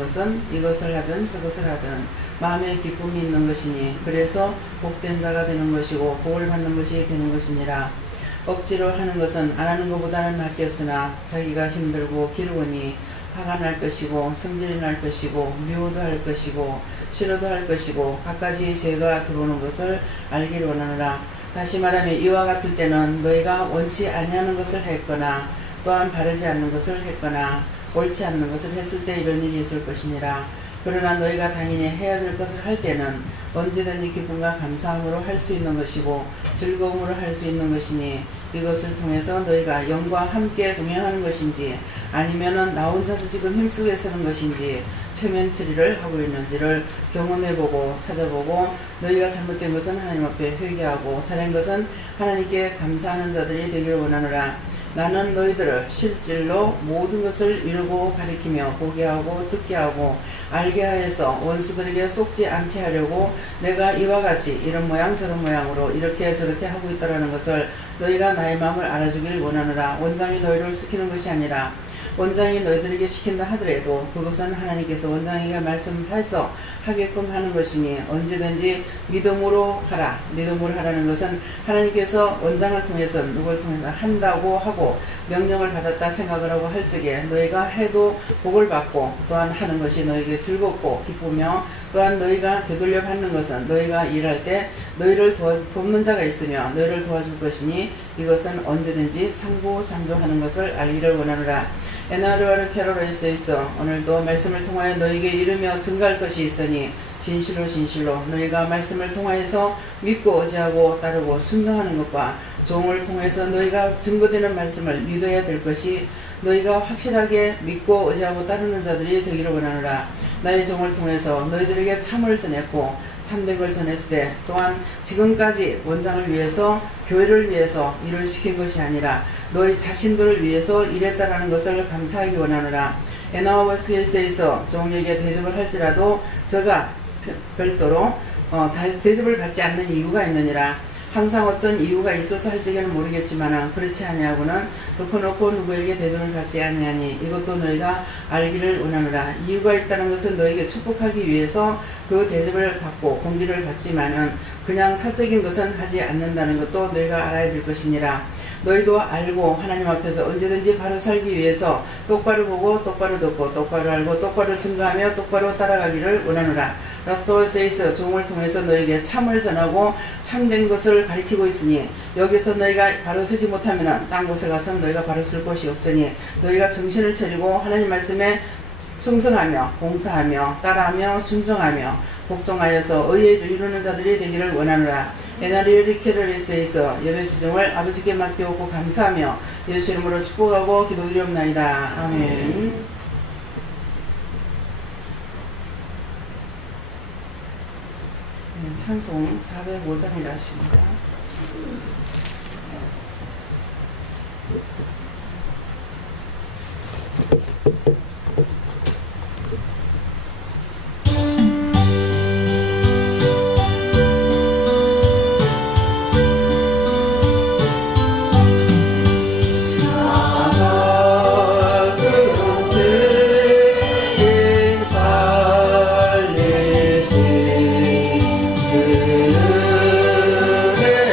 것은 이것을 하든 저것을 하든 마음에 기쁨이 있는 것이니 그래서 복된 자가 되는 것이고 복을 받는 것이 되는 것이니라. 억지로 하는 것은 안 하는 것보다는 낫겠으나 자기가 힘들고 기르우니 화가 날 것이고 성질이 날 것이고 미워도 할 것이고 싫어도 할 것이고 갖가지 죄가 들어오는 것을 알기를 원하노라. 다시 말하면 이와 같을 때는 너희가 원치 아니하는 것을 했거나 또한 바르지 않는 것을 했거나 옳지 않는 것을 했을 때 이런 일이 있을 것이니라. 그러나 너희가 당연히 해야 될 것을 할 때는 언제든지 기쁨과 감사함으로 할 수 있는 것이고 즐거움으로 할 수 있는 것이니 이것을 통해서 너희가 영과 함께 동행하는 것인지 아니면은 나 혼자서 지금 힘쓰고 애쓰는 것인지 체면 처리를 하고 있는지를 경험해보고 찾아보고 너희가 잘못된 것은 하나님 앞에 회개하고 잘한 것은 하나님께 감사하는 자들이 되기를 원하노라. 나는 너희들을 실질로 모든 것을 이루고 가리키며 보게 하고 듣게 하고 알게 하여서 원수들에게 속지 않게 하려고 내가 이와 같이 이런 모양 저런 모양으로 이렇게 저렇게 하고 있다라는 것을 너희가 나의 마음을 알아주길 원하노라. 원장이 너희를 시키는 것이 아니라 원장이 너희들에게 시킨다 하더라도 그것은 하나님께서 원장에게 말씀해서 하게끔 하는 것이니 언제든지 믿음으로 하라. 믿음으로 하라는 것은 하나님께서 원장을 통해서 누구를 통해서 한다고 하고 명령을 받았다 생각을 하고 할 적에 너희가 해도 복을 받고 또한 하는 것이 너희에게 즐겁고 기쁘며 또한 너희가 되돌려 받는 것은 너희가 일할 때 너희를 돕는 자가 있으며 너희를 도와줄 것이니 이것은 언제든지 상부상조하는 것을 알기를 원하노라. 에나르와르 캐로로에서 있어 오늘도 말씀을 통하여 너희에게 이르며 증가할 것이 있으니 진실로 진실로 너희가 말씀을 통하여서 믿고 의지하고 따르고 순종하는 것과 종을 통해서 너희가 증거되는 말씀을 믿어야 될 것이 너희가 확실하게 믿고 의지하고 따르는 자들이 되기를 원하노라. 나의 종을 통해서 너희들에게 참을 전했고 참된 걸 전했을 때 또한 지금까지 원장을 위해서 교회를 위해서 일을 시킨 것이 아니라 너희 자신들을 위해서 일했다라는 것을 감사하기 원하노라. 에나와스에서 종에게 대접을 할지라도 저가 별도로 대접을 받지 않는 이유가 있느니라. 항상 어떤 이유가 있어서 할지는 모르겠지만 그렇지 아니하고는 덮어놓고 누구에게 대접을 받지 아니하니 이것도 너희가 알기를 원하노라. 이유가 있다는 것은 너희에게 축복하기 위해서 그 대접을 받고 공기를 받지만은 그냥 사적인 것은 하지 않는다는 것도 너희가 알아야 될 것이니라. 너희도 알고 하나님 앞에서 언제든지 바로 살기 위해서 똑바로 보고 똑바로 듣고 똑바로 알고 똑바로 증거하며 똑바로 따라가기를 원하노라. 라스토세이스 종을 통해서 너에게 참을 전하고 참된 것을 가리키고 있으니 여기서 너희가 바로 서지 못하면 딴 곳에 가서 너희가 바로 쓸 곳이 없으니 너희가 정신을 차리고 하나님 말씀에 충성하며 봉사하며 따라하며 순종하며 복종하여서 의를 이루는 자들이 되기를 원하노라. 에나리오리케르리스에서 예배시종을 아버지께 맡겨오고 감사하며 예수 이름으로 축복하고 기도드리옵나이다. 아멘. 찬송 405장이라 하십니다. 내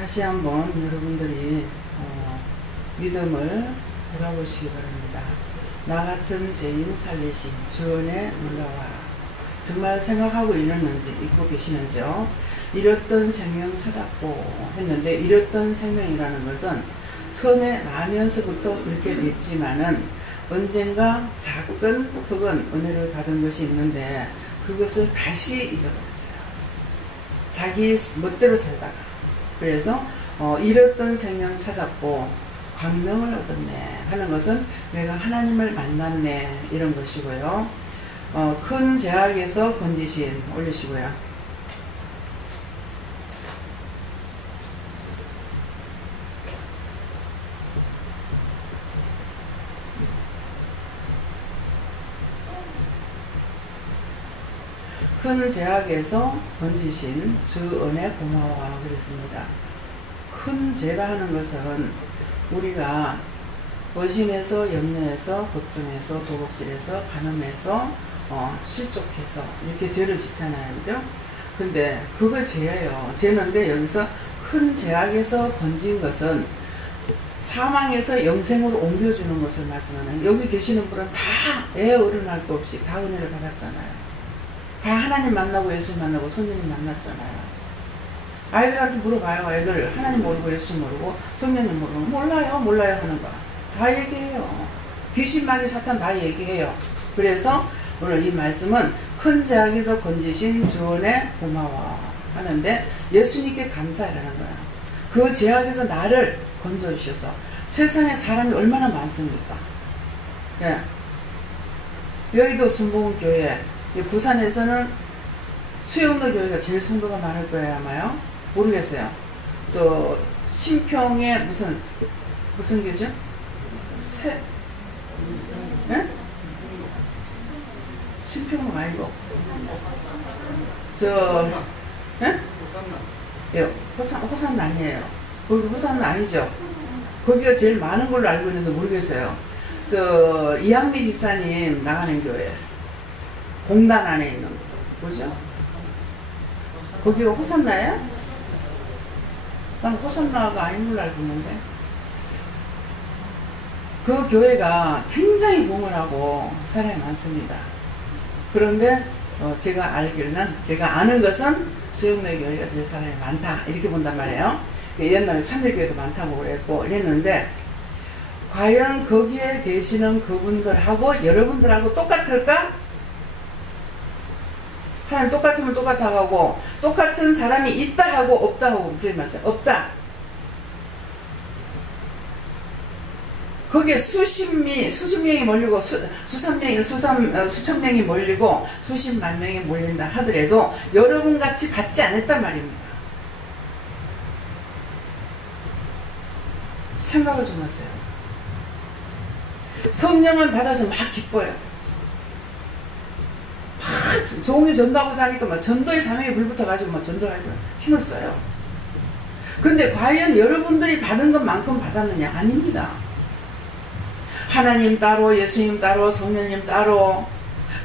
다시 한번 여러분들이 믿음을 돌아보시기 바랍니다. 나 같은 죄인 살리신 주 은혜 놀라와. 정말 생각하고 있는지 잊고 계시는지요? 잃었던 생명 찾았고 했는데, 잃었던 생명이라는 것은 처음에 나면서부터 그렇게 됐지만은 언젠가 작은 혹은 은혜를 받은 것이 있는데 그것을 다시 잊어버렸어요. 자기 멋대로 살다가. 그래서 잃었던 생명 찾았고 광명을 얻었네 하는 것은 내가 하나님을 만났네 이런 것이고요. 큰 죄악에서 건지신 올리시고요. 큰 죄악에서 건지신 주 은혜 고마워 그랬습니다. 큰 죄가 하는 것은 우리가 의심해서, 염려해서, 걱정해서, 도둑질해서, 간음해서, 실족해서 이렇게 죄를 짓잖아요. 그죠? 근데 그거 죄예요. 죄는데 여기서 큰 죄악에서 건진 것은 사망에서 영생으로 옮겨주는 것을 말씀하는, 여기 계시는 분은 다 애 어른할 것 없이 다 은혜를 받았잖아요. 다 하나님 만나고 예수 만나고 성령님 만났잖아요. 아이들한테 물어봐요. 애들 하나님 모르고 예수 모르고 성령님 모르고 몰라요 하는 거 다 얘기해요. 귀신 마귀 사탄 다 얘기해요. 그래서 오늘 이 말씀은 큰 죄악에서 건지신 주 은혜 고마워 하는데 예수님께 감사해라는 거야. 그 죄악에서 나를 건져주셔서. 세상에 사람이 얼마나 많습니까? 예. 여의도 순복음교회, 부산에서는 수영로 교회가 제일 성도가 많을 거예요 아마요. 모르겠어요. 저 신평에 무슨 교죠? 네? 신평로가 아니고 네? 예, 호산 아니에요. 거기 호산은 아니죠. 거기가 제일 많은 걸로 알고 있는데 모르겠어요. 저 이항미 집사님 나가는 교회, 공단 안에 있는 거 뭐죠? 거기가 호산나예요? 난 호산나가 아닌 걸로 알고 있는데. 그 교회가 굉장히 봉을 하고 사람이 많습니다. 그런데 제가 알기로는, 제가 아는 것은 수영내 교회가 제일 사람이 많다 이렇게 본단 말이에요. 옛날에 삼일교회도 많다고 그랬고 이랬는데, 과연 거기에 계시는 그분들하고 여러분들하고 똑같을까? 하나님 똑같으면 똑같다고 하고, 똑같은 사람이 있다 하고 없다 하고 그래 말씀. 없다. 거기에 수천 명이 몰리고 수천 명이 몰리고 수십만 명이 몰린다 하더라도 여러분같이 받지 않았단 말입니다. 생각을 좀 하세요. 성령을 받아서 막 기뻐요. 막 종이 전도하고자 하니까 막 전도의 사명에 불붙어가지고 막 전도를 하고 힘을 써요. 근데 과연 여러분들이 받은 것만큼 받았느냐? 아닙니다. 하나님 따로, 예수님 따로, 성령님 따로,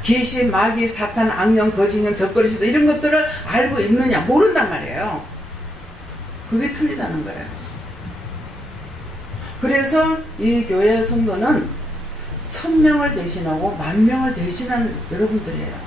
귀신, 마귀, 사탄, 악령, 거짓령, 적거리시도 이런 것들을 알고 있느냐? 모른단 말이에요. 그게 틀리다는 거예요. 그래서 이 교회 성도는 1000명을 대신하고 10,000명을 대신한 여러분들이에요.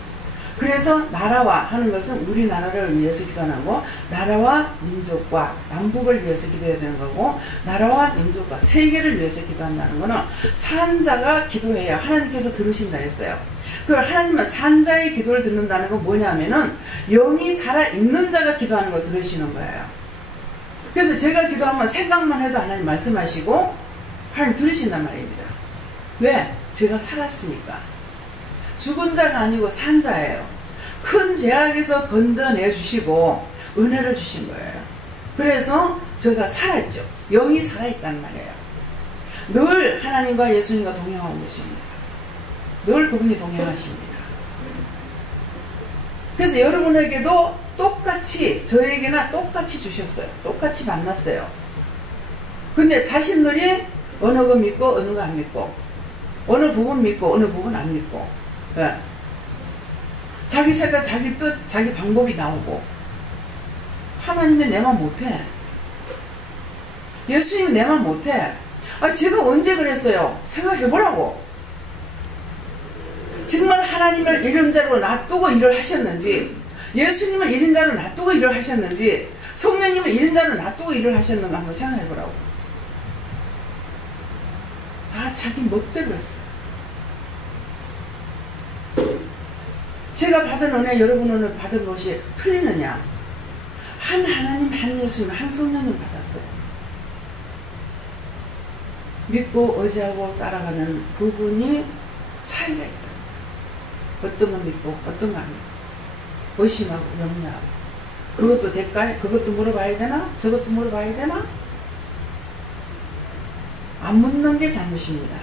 그래서 나라와 하는 것은 우리나라를 위해서 기도하고, 나라와 민족과 남북을 위해서 기도해야 되는 거고, 나라와 민족과 세계를 위해서 기도한다는 거는 산자가 기도해야 하나님께서 들으신다 했어요. 그 하나님은 산자의 기도를 듣는다는 건 뭐냐면은 영이 살아있는 자가 기도하는 걸 들으시는 거예요. 그래서 제가 기도하면 생각만 해도 하나님 말씀하시고 하나님 들으신단 말입니다. 왜? 제가 살았으니까. 죽은 자가 아니고 산 자예요. 큰 죄악에서 건져내 주시고 은혜를 주신 거예요. 그래서 제가 살았죠. 영이 살아있단 말이에요. 늘 하나님과 예수님과 동행하고 계십니다. 늘 그분이 동행하십니다. 그래서 여러분에게도 똑같이, 저에게나 똑같이 주셨어요. 똑같이 만났어요. 근데 자신들이 어느 거 믿고 어느 거 안 믿고, 어느 부분 믿고 어느 부분 안 믿고, 네. 자기 생각, 자기 뜻, 자기 방법이 나오고, 하나님의 내 맘 못해. 예수님 내 맘 못해. 아, 제가 언제 그랬어요? 생각해보라고. 정말 하나님을 이런 자로 놔두고 일을 하셨는지, 예수님을 이런 자로 놔두고 일을 하셨는지, 성령님을 이런 자로 놔두고 일을 하셨는가 한번 생각해보라고. 다 자기 멋대로 했어요. 제가 받은 은혜, 여러분 오늘 받은 것이 틀리느냐? 한 하나님, 한 예수님, 한 성령님 받았어요. 믿고 의지하고 따라가는 부분이 차이가 있다. 어떤 건 믿고 어떤 건 안 믿고, 의심하고 염려하고, 그것도 될까요? 그것도 물어봐야 되나? 저것도 물어봐야 되나? 안 묻는 게 잘못입니다.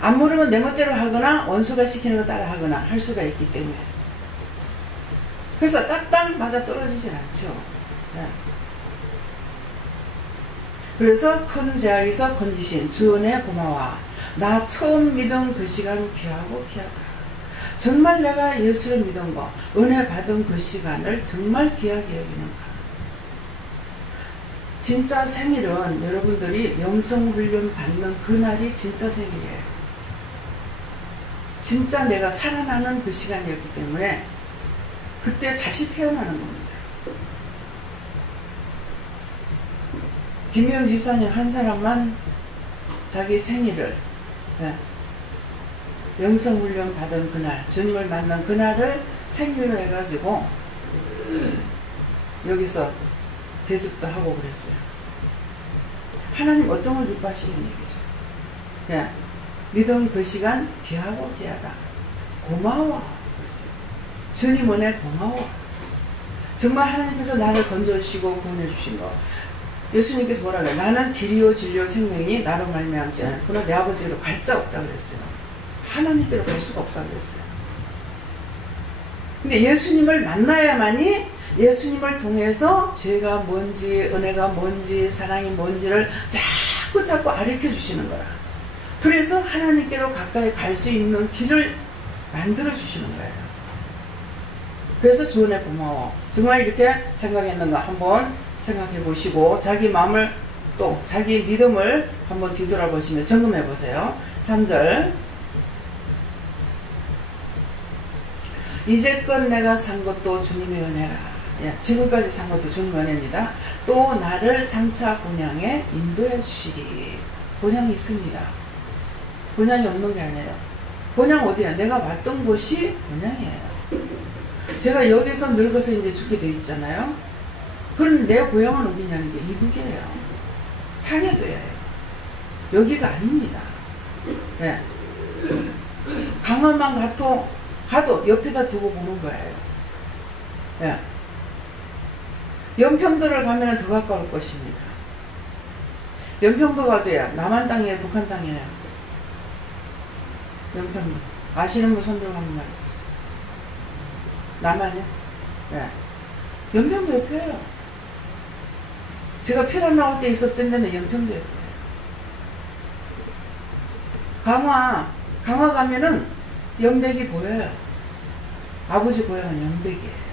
안 물으면 내 멋대로 하거나 원수가 시키는 거 따라 하거나 할 수가 있기 때문에. 그래서 딱딱 맞아 떨어지진 않죠. 네. 그래서 큰 제약에서 건지신 주 은혜 고마워. 나 처음 믿은 그 시간 귀하고 귀하다. 정말 내가 예수를 믿은 거, 은혜 받은 그 시간을 정말 귀하게 여기는가. 진짜 생일은 여러분들이 영성훈련 받는 그날이 진짜 생일이에요. 진짜 내가 살아나는 그 시간이었기 때문에 그때 다시 태어나는 겁니다. 김미영 집사님 한 사람만 자기 생일을, 영성훈련 받은 그날, 주님을 만난 그날을 생일로 해가지고 여기서 대접도 하고 그랬어요. 하나님 어떤 걸 기뻐하시는 얘기죠. 믿음 그 시간 귀하고 귀하다. 고마워. 그랬어요. 주님 은혜 고마워. 정말 하나님께서 나를 건져주시고 구원해주신 거. 예수님께서 뭐라 그래요? 나는 길이요 진리요 생명이 나로 말미암지 않았구나. 내 아버지로 갈 자 없다 그랬어요. 하나님께로 갈 수가 없다 그랬어요. 근데 예수님을 만나야만이 예수님을 통해서 죄가 뭔지, 은혜가 뭔지, 사랑이 뭔지를 자꾸 가르쳐 주시는 거라. 그래서 하나님께로 가까이 갈 수 있는 길을 만들어 주시는 거예요. 그래서 주 은혜 고마워. 정말 이렇게 생각했는가 한번 생각해 보시고 자기 마음을 또 자기 믿음을 한번 뒤돌아보시면 점검해 보세요. 3절 이제껏 내가 산 것도 주님의 은혜라. 지금까지 산 것도 주님의 은혜입니다. 또 나를 장차 본향에 인도해 주시리. 본향이 있습니다. 본향이 없는 게 아니에요. 본향 어디야? 내가 왔던 곳이 본향이에요. 제가 여기서 늙어서 이제 죽게 돼 있잖아요. 그런데 내 고향은 어디냐는 게 이북이에요. 향해도예요. 여기가 아닙니다. 강화만 가도 옆에다 두고 보는 거예요. 연평도를 가면 더 가까울 것입니다. 연평도가 어디야? 남한 땅이에요? 북한 땅이에요? 연평도. 아시는 분 손들어 한번 말해보세요. 남한이요? 연평도 옆에요. 제가 피란 나올 때 있었던 데는 연평도 옆에요. 강화 가면은 연백이 보여요. 아버지 고향은 연백이에요.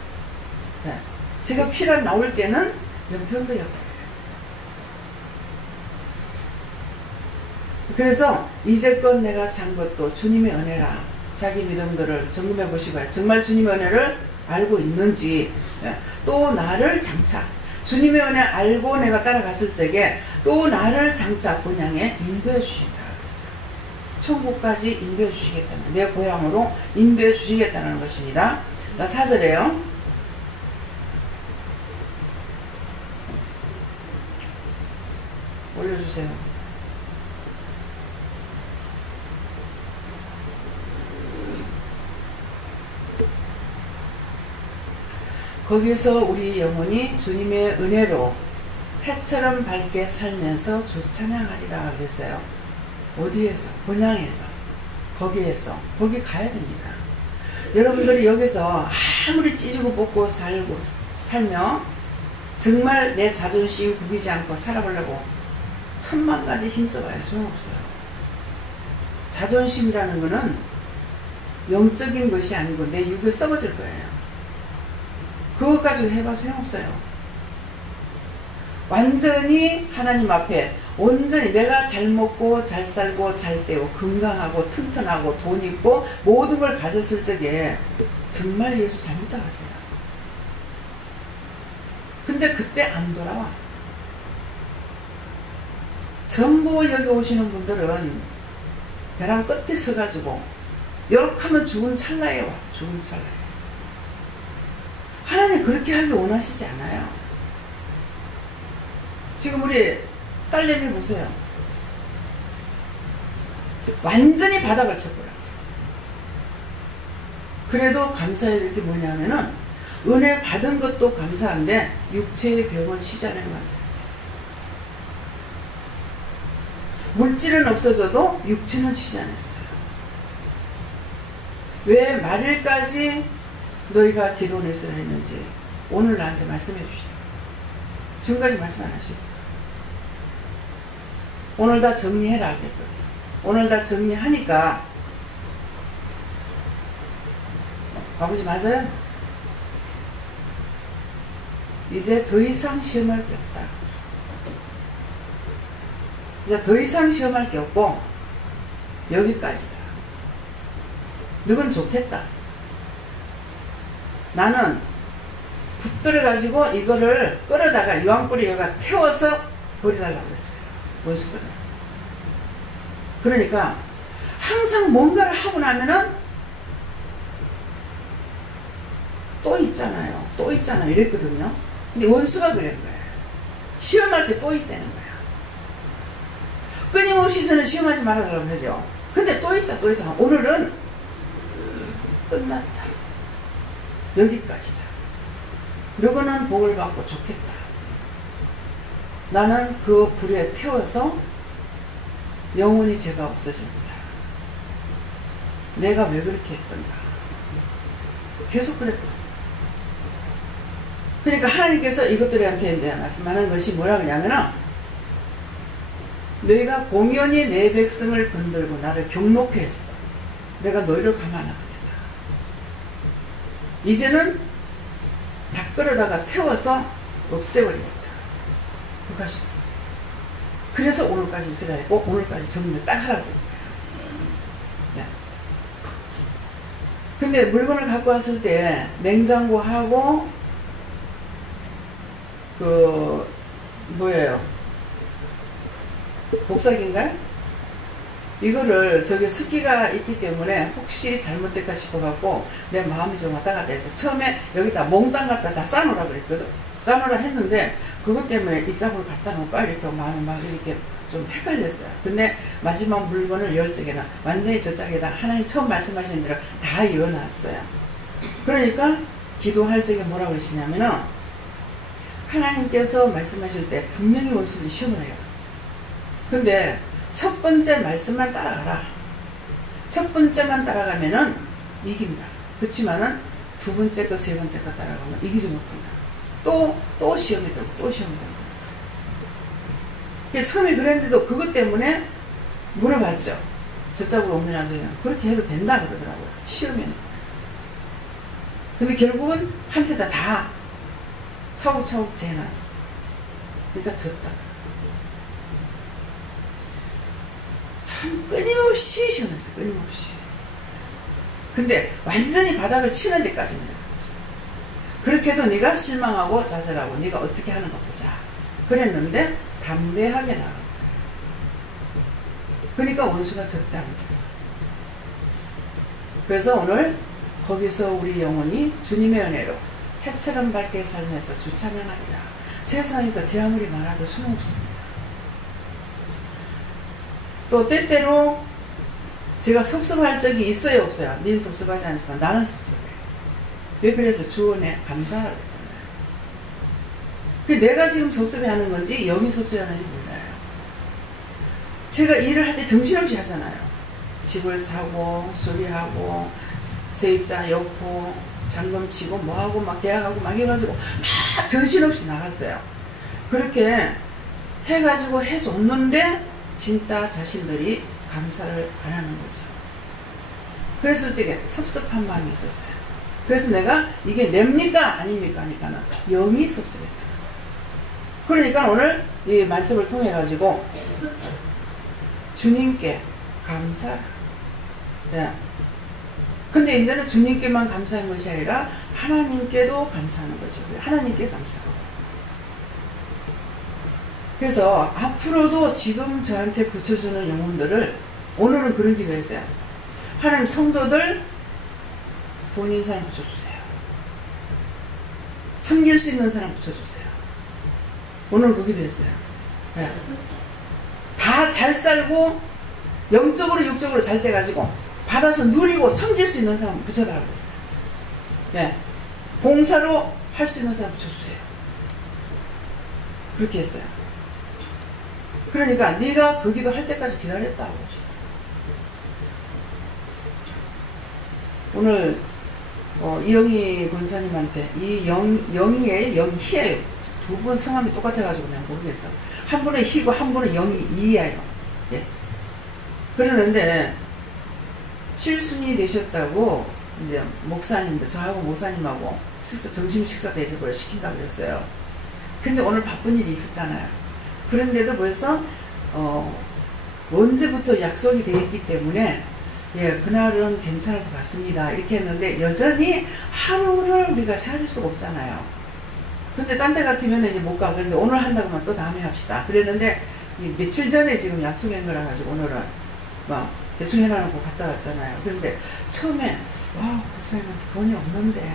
제가 피란 나올 때는 연평도 옆에요. 그래서 이제껏 내가 산 것도 주님의 은혜라. 자기 믿음들을 점검해 보시고요. 정말 주님의 은혜를 알고 있는지, 또 나를 장차 주님의 은혜 알고 내가 따라갔을 적에 또 나를 장차 본향에 인도해 주신다 그랬어요. 천국까지 인도해 주시겠다는, 내 고향으로 인도해 주시겠다는 것입니다. 4절에요. 올려주세요. 거기서 우리 영혼이 주님의 은혜로 해처럼 밝게 살면서 주 찬양하리라 그랬어요. 어디에서? 본향에서. 거기에서. 거기 가야 됩니다. 여러분들이 여기서 아무리 찢고 뽑고 살며 정말 내 자존심 구기지 않고 살아보려고 천만 가지 힘써봐야 소용없어요. 자존심이라는 거는 영적인 것이 아니고 내 육을 썩어질 거예요. 그것 가지고 해봐 소용없어요. 완전히 하나님 앞에 온전히 내가 잘 먹고 잘 살고 잘 때고 건강하고 튼튼하고 돈 있고 모든 걸 가졌을 적에 정말 예수 잘못 따라가세요. 근데 그때 안 돌아와. 전부 여기 오시는 분들은 벼랑 끝에 서가지고 요렇게 하면 죽은 찰나에 와. 죽은 찰나에. 하나님 그렇게 하길 원하시지 않아요. 지금 우리 딸내미 보세요. 완전히 바닥을 쳤고요. 그래도 감사해야 될 게 뭐냐면은 은혜 받은 것도 감사한데 육체의 병을 치지 않은 감사해요. 물질은 없어져도 육체는 치지 않았어요. 왜 말일까지 너희가 기도원에서 했는지 오늘 나한테 말씀해 주시더라고요. 지금까지 말씀 안 하셨어요. 오늘 다 정리해라 하겠거든요. 오늘 다 정리하니까 아버지 맞아요? 이제 더 이상 시험할 게 없다. 이제 더 이상 시험할 게 없고 여기까지다. 너건 좋겠다. 나는 붙들어가지고 이거를 끌어다가 유황불에 여기가 태워서 버려달라고 그랬어요. 원수들은. 그러니까 항상 뭔가를 하고 나면은 또 있잖아요. 또 있잖아요. 이랬거든요. 근데 원수가 그런 거예요. 시험할 때 또 있다는 거야. 끊임없이 저는 시험하지 말아달라고 하죠. 근데 또 있다 또 있다. 오늘은 끝났다. 여기까지다. 너거는 복을 받고 좋겠다. 나는 그 불에 태워서 영원히 죄가 없어집니다. 내가 왜 그렇게 했던가. 계속 그랬거든요. 그러니까 하나님께서 이것들한테 이제 말씀하는 것이 뭐라 그러냐면은 너희가 공연히 내 백성을 건들고 나를 경록해 했어. 내가 너희를 가만 안 두겠다. 이제는 다 끌어다가 태워서 없애버리겠다. 그것이. 그래서 오늘까지 있으라 했고 오늘까지 정리를 딱 하라고 했어요. 네. 근데 물건을 갖고 왔을 때 냉장고하고 그 뭐예요? 복사기인가요? 이거를 저기 습기가 있기 때문에 혹시 잘못될까 싶어갖고 내 마음이 좀 왔다 갔다 해서 처음에 여기다 몽땅 갖다 다 싸놓으라 그랬거든. 싸놓으라 했는데 그것 때문에 이 짝을 갖다 놓을까 이렇게 마음이 막 이렇게 좀 헷갈렸어요. 근데 마지막 물건을 10짝에는 완전히 저 짝에다 하나님 처음 말씀하신 대로 다 이어놨어요. 그러니까 기도할 적에 뭐라고 그러시냐면은 하나님께서 말씀하실 때 분명히 원수들이 시험을 해요. 근데 첫 번째 말씀만 따라가라. 첫 번째만 따라가면은 이긴다. 그렇지만은 두 번째 거, 세 번째 거 따라가면 이기지 못한다. 또 시험이 들고 또 시험이 들고. 처음에 그랬는데도 그것 때문에 물어봤죠. 저쪽으로 오면 안 돼요. 그렇게 해도 된다 그러더라고요. 시험에는. 근데 결국은 한테다 다 차곡차곡 재놨어. 그러니까 졌다. 참 끊임없이 시험했어. 끊임없이. 근데 완전히 바닥을 치는 데까지는 해갔죠. 그렇게 해도 네가 실망하고 좌절하고 네가 어떻게 하는가 보자. 그랬는데 담대하게 나간 거예요. 그러니까 원수가 졌다는 거예요. 그래서 오늘 거기서 우리 영혼이 주님의 은혜로 해처럼 밝게 살면서 주찬양하리라. 세상이니까 제 아무리 많아도 소용없습니다. 또 때때로 제가 섭섭할 적이 있어요 없어요? 닌 섭섭하지 않지만 나는 섭섭해요. 왜 그래서 주 은혜 감사하라고 했잖아요. 내가 지금 섭섭해하는 건지 여기 섭섭해하는지 몰라요. 제가 일을 할 때 정신없이 하잖아요. 집을 사고 수리하고 세입자 엮고 잔금 치고 뭐하고 막 계약하고 막 해가지고 막 정신없이 나갔어요. 그렇게 해가지고 해줬는데 진짜 자신들이 감사를 안 하는 거죠. 그랬을 때 섭섭한 마음이 있었어요. 그래서 내가 이게 냅니까 아닙니까 하니까는 영이 섭섭했다. 그러니까 오늘 이 말씀을 통해 가지고 주님께 감사. 예. 근데 이제는 주님께만 감사한 것이 아니라 하나님께도 감사하는 거죠. 하나님께 감사하고. 그래서 앞으로도 지금 저한테 붙여주는 영혼들을 오늘은 그런 기도했어요. 하나님 성도들 돈 있는 사람 붙여주세요. 섬길 수 있는 사람 붙여주세요. 오늘 그 기도했어요. 네. 다 잘 살고 영적으로 육적으로 잘 돼가지고 받아서 누리고 섬길 수 있는 사람 붙여달라고 했어요. 네. 봉사로 할 수 있는 사람 붙여주세요. 그렇게 했어요. 그러니까 네가 그 기도 할 때까지 기다렸다고 합시다. 오늘 이영희 권사님한테 이 영희예요, 영희예요. 두 분 성함이 똑같아가지고 그냥 모르겠어. 한 분은 희고 한 분은 영희 이예요. 예. 그러는데 칠순이 되셨다고 이제 목사님들 저하고 목사님하고 점심 식사 대접을 시킨다고 그랬어요. 근데 오늘 바쁜 일이 있었잖아요. 그런데도 벌써 언제부터 약속이 되어 있기 때문에 예, 그날은 괜찮을 것 같습니다. 이렇게 했는데 여전히 하루를 우리가 세할 수가 없잖아요. 근데 딴 데 같으면 이제 못 가. 그런데 오늘 한다고만 또 다음에 합시다. 그랬는데 며칠 전에 지금 약속한 거라 가지고 오늘은 막 대충 해놔놓고 갔다 왔잖아요. 그런데 처음에 목사님한테 돈이 없는데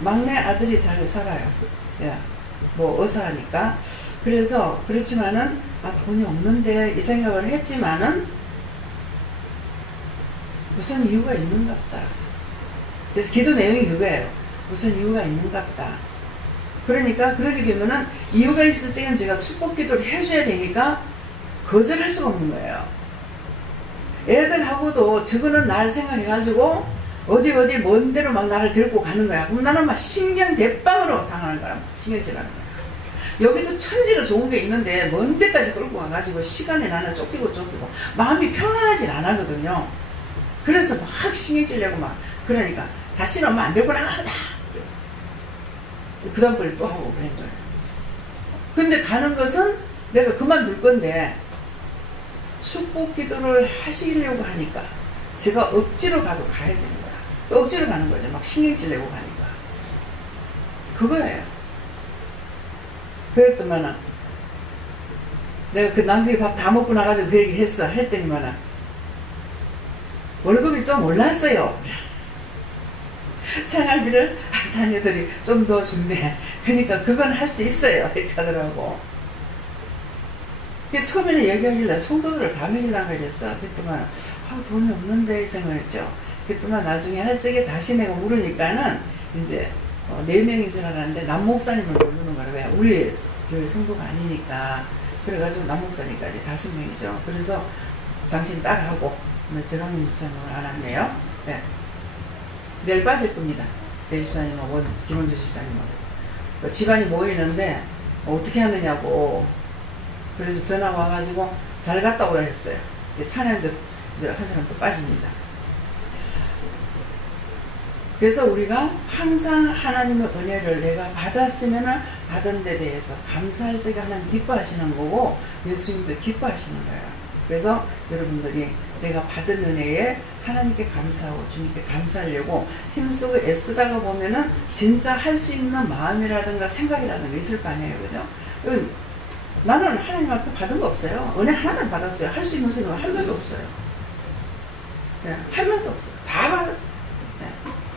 막내 아들이 잘 살아요. 예. 뭐 의사하니까. 그래서 그렇지만은 돈이 없는데 이 생각을 했지만은 무슨 이유가 있는갑다. 그래서 기도 내용이 그거예요. 무슨 이유가 있는갑다. 그러니까 그러게 되면은 이유가 있을 적엔 제가 축복 기도를 해줘야 되니까 거절할 수가 없는 거예요. 애들하고도 저거는 날 생각해가지고 어디 먼 데로 막 나를 데리고 가는 거야. 그럼 나는 막 신경 대빵으로 상하는 거야. 신경질하는 거야. 여기도 천지로 좋은 게 있는데 먼 데까지 끌고 가가지고 시간에 나는 쫓기고 마음이 편안하진 않거든요. 그래서 막 신경질내고 막 그러니까 다시는 엄마 안 데리고 나가다. 그 다음 걸 또 하고 그런 거예요. 근데 가는 것은 내가 그만둘 건데 축복 기도를 하시려고 하니까 제가 억지로 가도 가야 되는 거야. 억지로 가는 거죠. 막 신경질 내고 가니까. 그거예요. 그랬더만은 내가 그 나중에 밥 다 먹고 나가지고 그 얘기를 했더니만은 월급이 좀 올랐어요. 생활비를 자녀들이 좀 더 준대. 그러니까 그건 할 수 있어요. 이렇게 하더라고. 처음에는 얘기하길래 성도들을 다 먹이려고 그랬어. 그랬더만 돈이 없는데 이 생각했죠. 그랬더만 나중에 할 적에 다시 내가 물으니까는 이제 4명인 줄 알았는데 남목사님을 부르는 거라. 왜? 우리 교회 성도가 아니니까. 그래가지고 남목사님까지 5명이죠. 그래서 당신 딸하고 제강민 집사님을 안 왔네요. 네. 내일 빠질 겁니다. 제 집사님하고 김원주 집사님하고 집안이 모이는데 어떻게 하느냐고. 그래서 전화 와가지고 잘 갔다 오라 했어요. 찬양도 이제 한 사람 또 빠집니다. 그래서 우리가 항상 하나님의 은혜를 내가 받았으면 받은 데 대해서 감사할 적에 하나님 기뻐하시는 거고 예수님도 기뻐하시는 거예요. 그래서 여러분들이 내가 받은 은혜에 하나님께 감사하고 주님께 감사하려고 힘쓰고 애쓰다가 보면은 진짜 할 수 있는 마음이라든가 생각이라든가 있을 거 아니에요. 그죠? 나는 하나님 앞에 받은 거 없어요. 은혜 하나도 받았어요. 할 수 있는 생각 한 명도 없어요. 네, 한 명도 없어요. 다 받았어요. 네.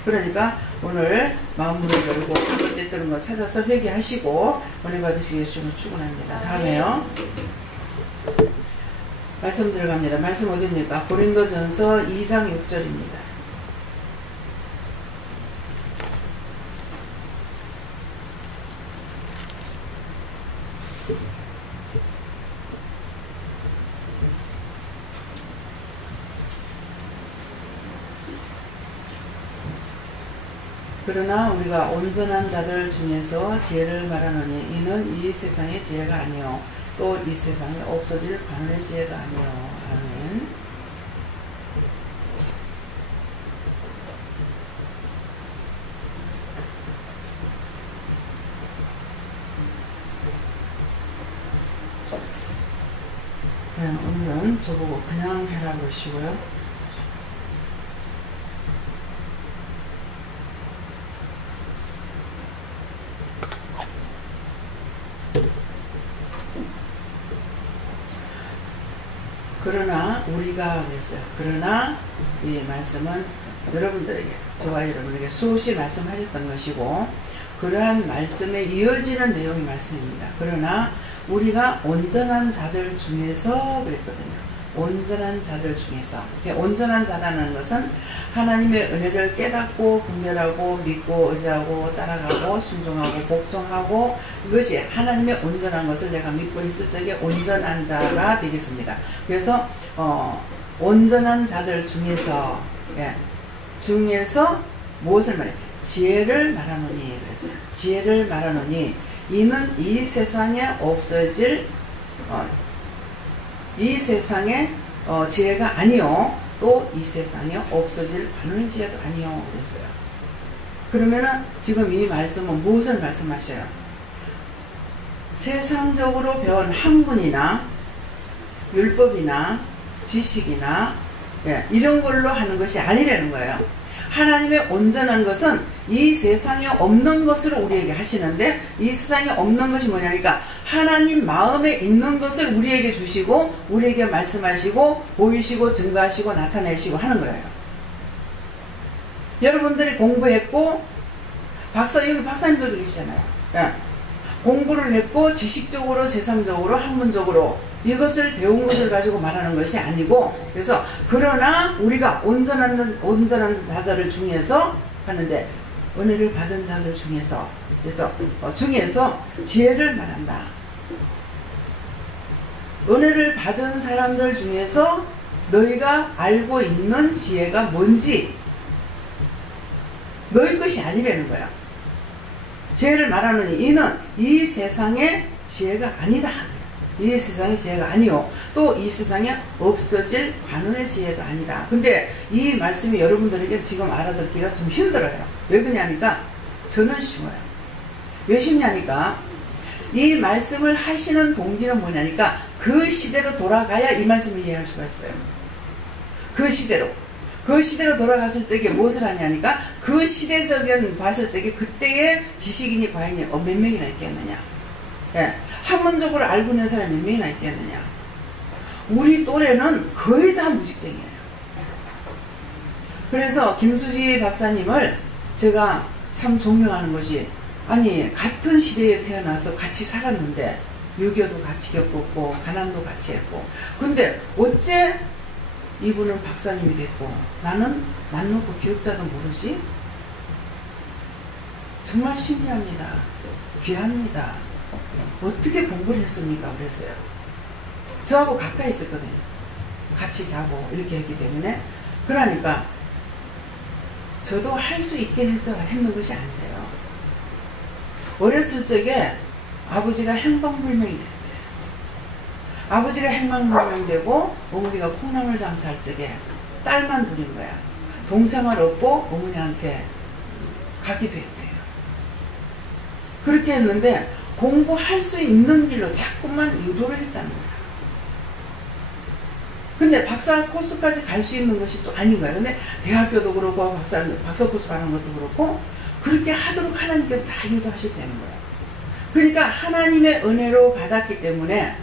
그러니까 오늘 마음으로 열고 잘못됐던 거 찾아서 회개하시고 은혜 받으시기 위해서 축원합니다. 다음에요. 말씀 들어갑니다. 말씀 어디입니까? 고린도전서 2장 6절입니다. 그러나 우리가 온전한 자들 중에서 지혜를 말하노니 이는 이 세상의 지혜가 아니요 또 이 세상에 없어질 관원의 지혜가 아니요. 아멘. 오늘은 저보고 그냥 해라 그러시고요. 그러나 우리가 그랬어요. 그러나 이 말씀은 여러분들에게, 저와 여러분에게 수없이 말씀하셨던 것이고, 그러한 말씀에 이어지는 내용의 말씀입니다. 그러나 우리가 온전한 자들 중에서 그랬거든요. 온전한 자들 중에서. 온전한 자라는 것은 하나님의 은혜를 깨닫고 분별하고 믿고 의지하고 따라가고 순종하고 복종하고, 이것이 하나님의 온전한 것을 내가 믿고 있을 적에 온전한 자가 되겠습니다. 그래서 온전한 자들 중에서, 중에서 무엇을 말해? 지혜를 말하노니 그랬어요. 지혜를 말하노니 이는 이 세상에 없어질 이 세상의 지혜가 아니요, 또 이 세상에 없어질 관원의 지혜도 아니요 그랬어요. 그러면은 지금 이 말씀은 무엇을 말씀하셔요? 세상적으로 배운 학문이나 율법이나 지식이나 이런 걸로 하는 것이 아니라는 거예요. 하나님의 온전한 것은 이 세상에 없는 것을 우리에게 하시는데, 이 세상에 없는 것이 뭐냐니까 하나님 마음에 있는 것을 우리에게 주시고 우리에게 말씀하시고 보이시고 증거하시고 나타내시고 하는 거예요. 여러분들이 공부했고, 여기 박사님들도 계시잖아요. 공부를 했고 지식적으로 세상적으로 학문적으로 이것을 배운 것을 가지고 말하는 것이 아니고, 그래서 그러나 우리가 온전한 자들 중에서 하는데, 은혜를 받은 자들 중에서, 그래서 중에서 지혜를 말한다. 은혜를 받은 사람들 중에서 너희가 알고 있는 지혜가 뭔지 너희 것이 아니라는 거야. 지혜를 말하느니 이는 이 세상의 지혜가 아니다. 이 세상의 지혜가 아니요, 또 이 세상에 없어질 관원의 지혜도 아니다. 근데 이 말씀이 여러분들에게 지금 알아듣기가 좀 힘들어요. 왜 그러냐니까 저는 쉬워요. 왜 쉽냐니까 이 말씀을 하시는 동기는 뭐냐니까 그 시대로 돌아가야 이 말씀을 이해할 수가 있어요. 그 시대로 돌아갔을 적에 무엇을 하냐니까 그 시대적인 봤을 적에 그때의 지식인이 과연 몇 명이나 있겠느냐, 학문적으로 알고 있는 사람이 몇 명이나 있겠느냐. 우리 또래는 거의 다 무직쟁이에요. 그래서 김수지 박사님을 제가 참 존경하는 것이, 아니 같은 시대에 태어나서 같이 살았는데 6.25도 같이 겪었고 가난도 같이 했고, 근데 어째 이분은 박사님이 됐고 나는 난 놓고 교육자도 모르지? 정말 신기합니다. 귀합니다. 어떻게 공부를 했습니까? 그랬어요. 저하고 가까이 있었거든요. 같이 자고 이렇게 했기 때문에. 그러니까 저도 할 수 있게 했는 것이 아니에요. 어렸을 적에 아버지가 행방불명이 됐대요. 아버지가 행방불명되고 어머니가 콩나물 장사할 적에 딸만 둘인 거야. 동생을 얻고 어머니한테 가기도 했대요. 그렇게 했는데 공부할 수 있는 길로 자꾸만 유도를 했다는 거야. 근데 박사 코스까지 갈 수 있는 것이 또 아닌 거야. 근데 대학교도 그렇고 박사 코스 가는 것도 그렇고 그렇게 하도록 하나님께서 다 유도하셨다는 거야. 그러니까 하나님의 은혜로 받았기 때문에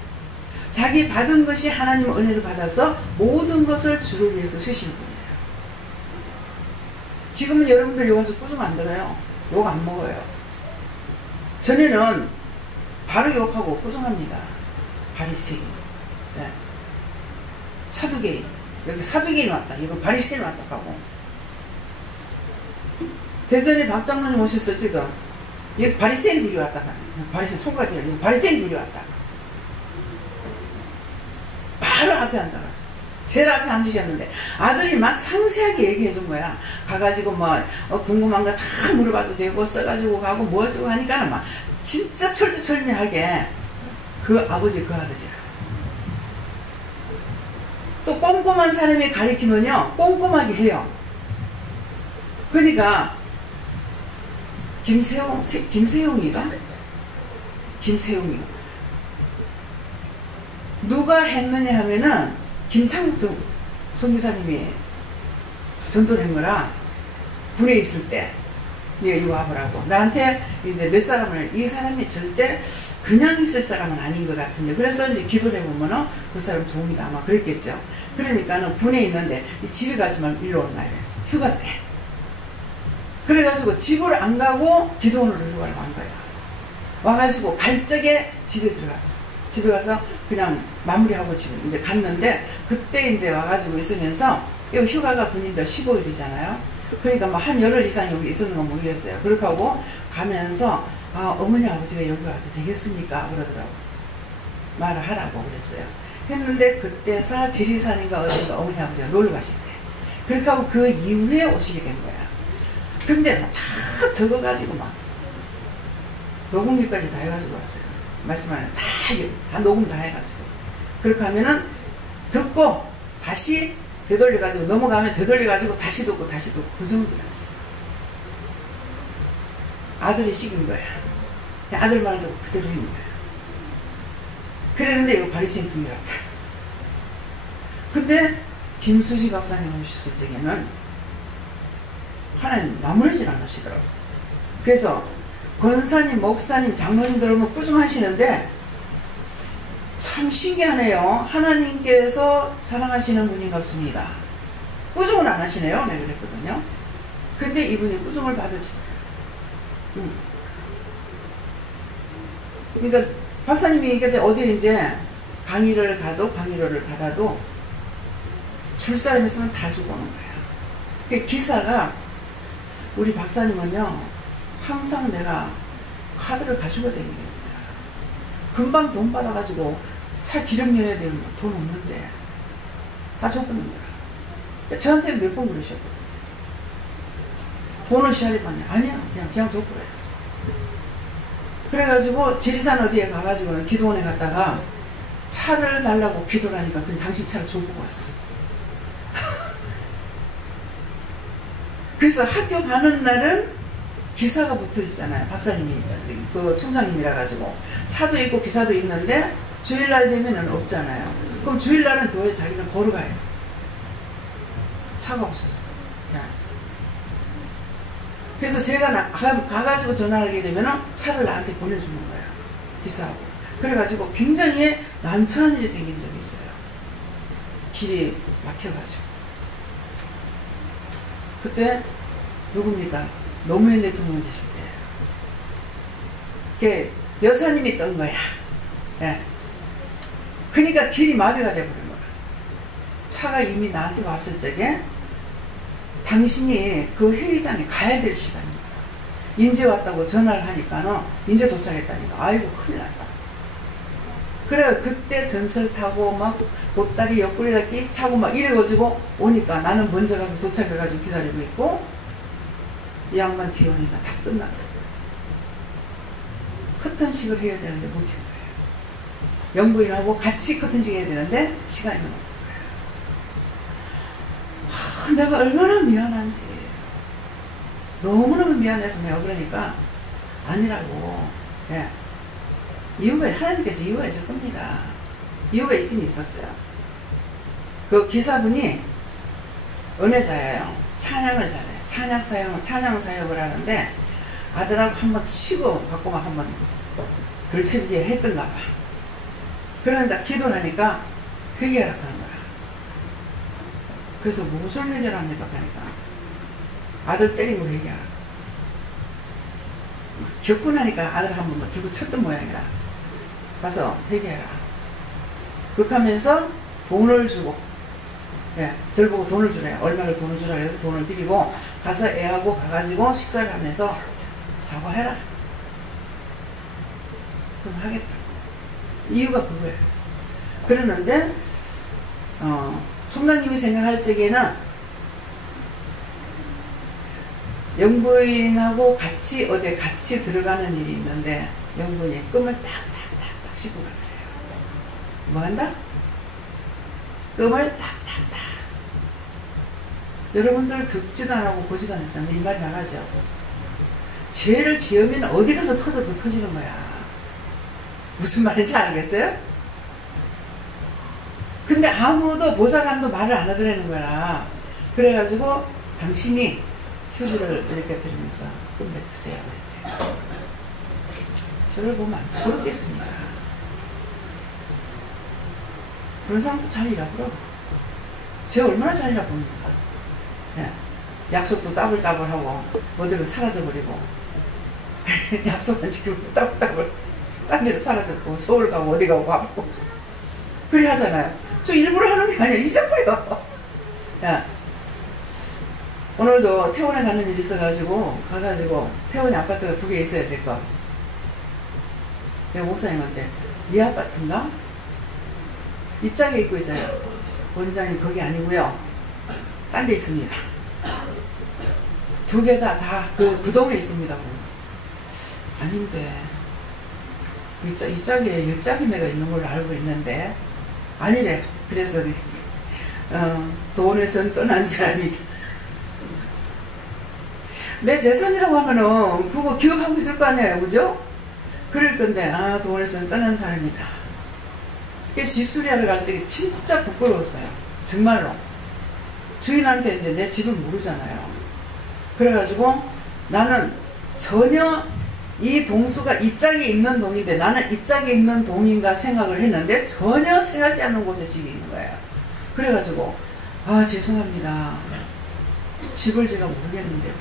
자기 받은 것이 하나님의 은혜를 받아서 모든 것을 주를 위해서 쓰시는 분이에요. 지금은 여러분들 여기 와서 꾸중 안 들어요. 욕 안 먹어요. 전에는 바로 욕하고 꾸중합니다. 바리새인, 사두개인, 여기 사두개인 왔다, 이거 바리새인 왔다 하고. 대전에 박장로님 오셨어 지금. 여기 바리새인 둘이 왔다 가네. 바리새인 손가락질, 여기 바리새인 둘이 왔다. 바로 앞에 앉아가지고 제일 앞에 앉으셨는데 아들이 막 상세하게 얘기해 준 거야. 가가지고 뭐 궁금한 거 다 물어봐도 되고 써가지고 가고 뭐 어쩌고 하니까 막 진짜 철두철미하게 그 아버지 그 아들이야. 또 꼼꼼한 사람이 가리키면요 꼼꼼하게 해요. 그러니까 김세용이가 누가 했느냐 하면은 김창국 성기사님이 전도를 한 거라. 군에 있을 때 네가 이거 와보라고. 나한테 이제 몇 사람을, 이 사람이 절대 그냥 있을 사람은 아닌 것 같은데, 그래서 이제 기도를 해보면은 그 사람 좋으니까 아마 그랬겠죠. 그러니까는 군에 있는데 집에 가지 말고 일로 오라 이랬어. 휴가 때. 그래가지고 집을 안 가고 기도원으로 휴가를 간 거야. 와가지고 갈 적에 집에 들어갔어. 집에 가서 그냥 마무리하고 지금 이제 갔는데, 그때 이제 와가지고 있으면서, 이 휴가가 군인들 15일이잖아요. 그러니까 뭐 한 열흘 이상 여기 있었는 건 모르겠어요. 그렇게 하고 가면서, 아, 어머니 아버지가 여기 와도 되겠습니까? 그러더라고. 말을 하라고 그랬어요. 했는데 그때 지리산인가 어딘가 어머니 아버지가 놀러 가신대. 그렇게 하고 그 이후에 오시게 된 거야. 근데 다 적어가지고 막 녹음기까지 다 해가지고 왔어요. 말씀하는 다 녹음 다 해가지고. 그렇게 하면은 듣고 다시 되돌려가지고 넘어가면 되돌려가지고 다시 듣고 다시 듣고 그 정도였어. 아들이 식은 거야. 아들 말 듣고 그대로 한 거야. 그랬는데 이거 바리새인 둥이었다. 근데 김수지 박사님 오셨을 적에는 하나님 나무라질 않으시더라고. 그래서 권사님, 목사님, 장로님들 오면 꾸중하시는데 참 신기하네요. 하나님께서 사랑하시는 분인 것 같습니다. 꾸중을 안 하시네요. 내가 그랬거든요. 근데 이분이 꾸중을 받으셨어요. 그러니까 박사님이 얘기할 때 어디 이제 강의를 받아도 줄 사람 있으면 다 주고 오는 거예요. 그 기사가, 우리 박사님은요 항상 내가 카드를 가지고 다닙니다. 금방 돈 받아가지고 차 기름 넣어야 되면 돈 없는데 다 줘버리는 거야. 저한테 몇 번 그러셨거든요. 돈을 시야리 받냐? 아니야, 그냥 줘버려요. 그래가지고 지리산 어디에 가가지고는 기도원에 갔다가 차를 달라고 기도를 하니까 그냥 당신 차를 줘보고 왔어. 그래서 학교 가는 날은 기사가 붙어 있잖아요. 박사님이 그 총장님이라 가지고 차도 있고 기사도 있는데 주일날 되면은 없잖아요. 그럼 주일날은 교회 자기는 걸어가요. 차가 없었어. 그래서 제가 가가지고 전화를 하게 되면은 차를 나한테 보내주는 거예요. 기사하고. 그래가지고 굉장히 난처한 일이 생긴 적이 있어요. 길이 막혀가지고. 그때 누굽니까? 노무현 대통령 계실 때예요. 여사님이 뜬 거야. 예. 그러니까 길이 마비가 돼버린 거야. 차가 이미 나한테 왔을 적에 당신이 그 회의장에 가야 될 시간이야. 인제 왔다고 전화를 하니까는 인제 도착했다니까. 아이고 큰일 났다. 그래 그때 전철 타고 막 보따리 옆구리에다 끼 차고 막 이래가지고 오니까 나는 먼저 가서 도착해가지고 기다리고 있고 이 양반 뒤에 오니까 다 끝난 거야. 커튼식을 해야 되는데 못한 거예요. 영부인하고 같이 커튼식 해야 되는데 시간이 넘은 거예요. 내가 얼마나 미안한지. 너무너무 미안해서 내가 그러니까 아니라고. 예. 이유가, 하나님께서 이유가 있을 겁니다. 이유가 있긴 있었어요. 그 기사분이 은혜자예요. 찬양을 잘해요. 찬양 사역을 하는데 아들하고 한번 치고 받고만 한번 덜치게 했던가 봐. 그런데 기도를 하니까 회개하라고 하는 거야. 그래서 무슨 회개를 합니까? 하니까 아들 때린 거 회개하라고. 격분하니까 아들 한 번만 들고 쳤던 모양이라. 가서 회개해라. 그렇게 하면서 돈을 주고, 예, 절 보고 돈을 주래요. 얼마를 돈을 주라 그래서 돈을 드리고 가서 애하고 가가지고 식사를 하면서 사과해라. 그럼 하겠다. 이유가 그거예요. 그러는데 총장님이 생각할 적에는 영부인하고 같이 어디에 같이 들어가는 일이 있는데 영부인이 끔을 딱딱딱딱 씹고 가더래요. 뭐 한다? 끔을 딱딱딱. 여러분들 듣지도 안 하고 보지도 안 했잖아요. 이 말이 나가죠. 죄를 지으면 어디 가서 터져도 터지는 거야. 무슨 말인지 알겠어요? 근데 아무도 보좌관도 말을 안 하더라는 거야. 그래가지고 당신이 휴지를 이렇게 들으면서 끝맺으세요. 저를 보면 안 부끄럽겠습니까? 그런 사람도 잘이라 그러. 제가 얼마나 잘이라 봅니까? 네. 약속도 따블따블하고 어디로 사라져버리고 약속한 지키고 따블따블 딴 데로 사라졌고 서울 가고 어디 가고 그래 하잖아요. 저 일부러 하는 게 아니야. 잊어버려. 야, 오늘도 태원에 가는 일이 있어가지고 가가지고 태원에 아파트가 2개 있어요. 제 거. 내가 목사님한테 네 아파트인가? 이 짝에 있고 있잖아요. 원장님 거기 아니고요. 딴 데 있습니다. 2개 다 그 동에 있습니다. 아닌데 이 짝이 내가 있는 걸로 알고 있는데 아니래. 그래서 돈에선 떠난 사람이다. 내 재산이라고 하면은 그거 기억하고 있을 거 아니에요. 그죠? 그럴 건데 돈에선 떠난 사람이다. 그래서 집수리하러 갈 때 진짜 부끄러웠어요. 정말로. 주인한테 이제 내 집을 모르잖아요. 그래가지고 나는 전혀 이 동수가 이 짝에 있는 동인데 나는 이 짝에 있는 동인가 생각을 했는데 전혀 생각지 않는 곳에 집이 있는 거예요. 그래가지고 죄송합니다. 집을 제가 모르겠는데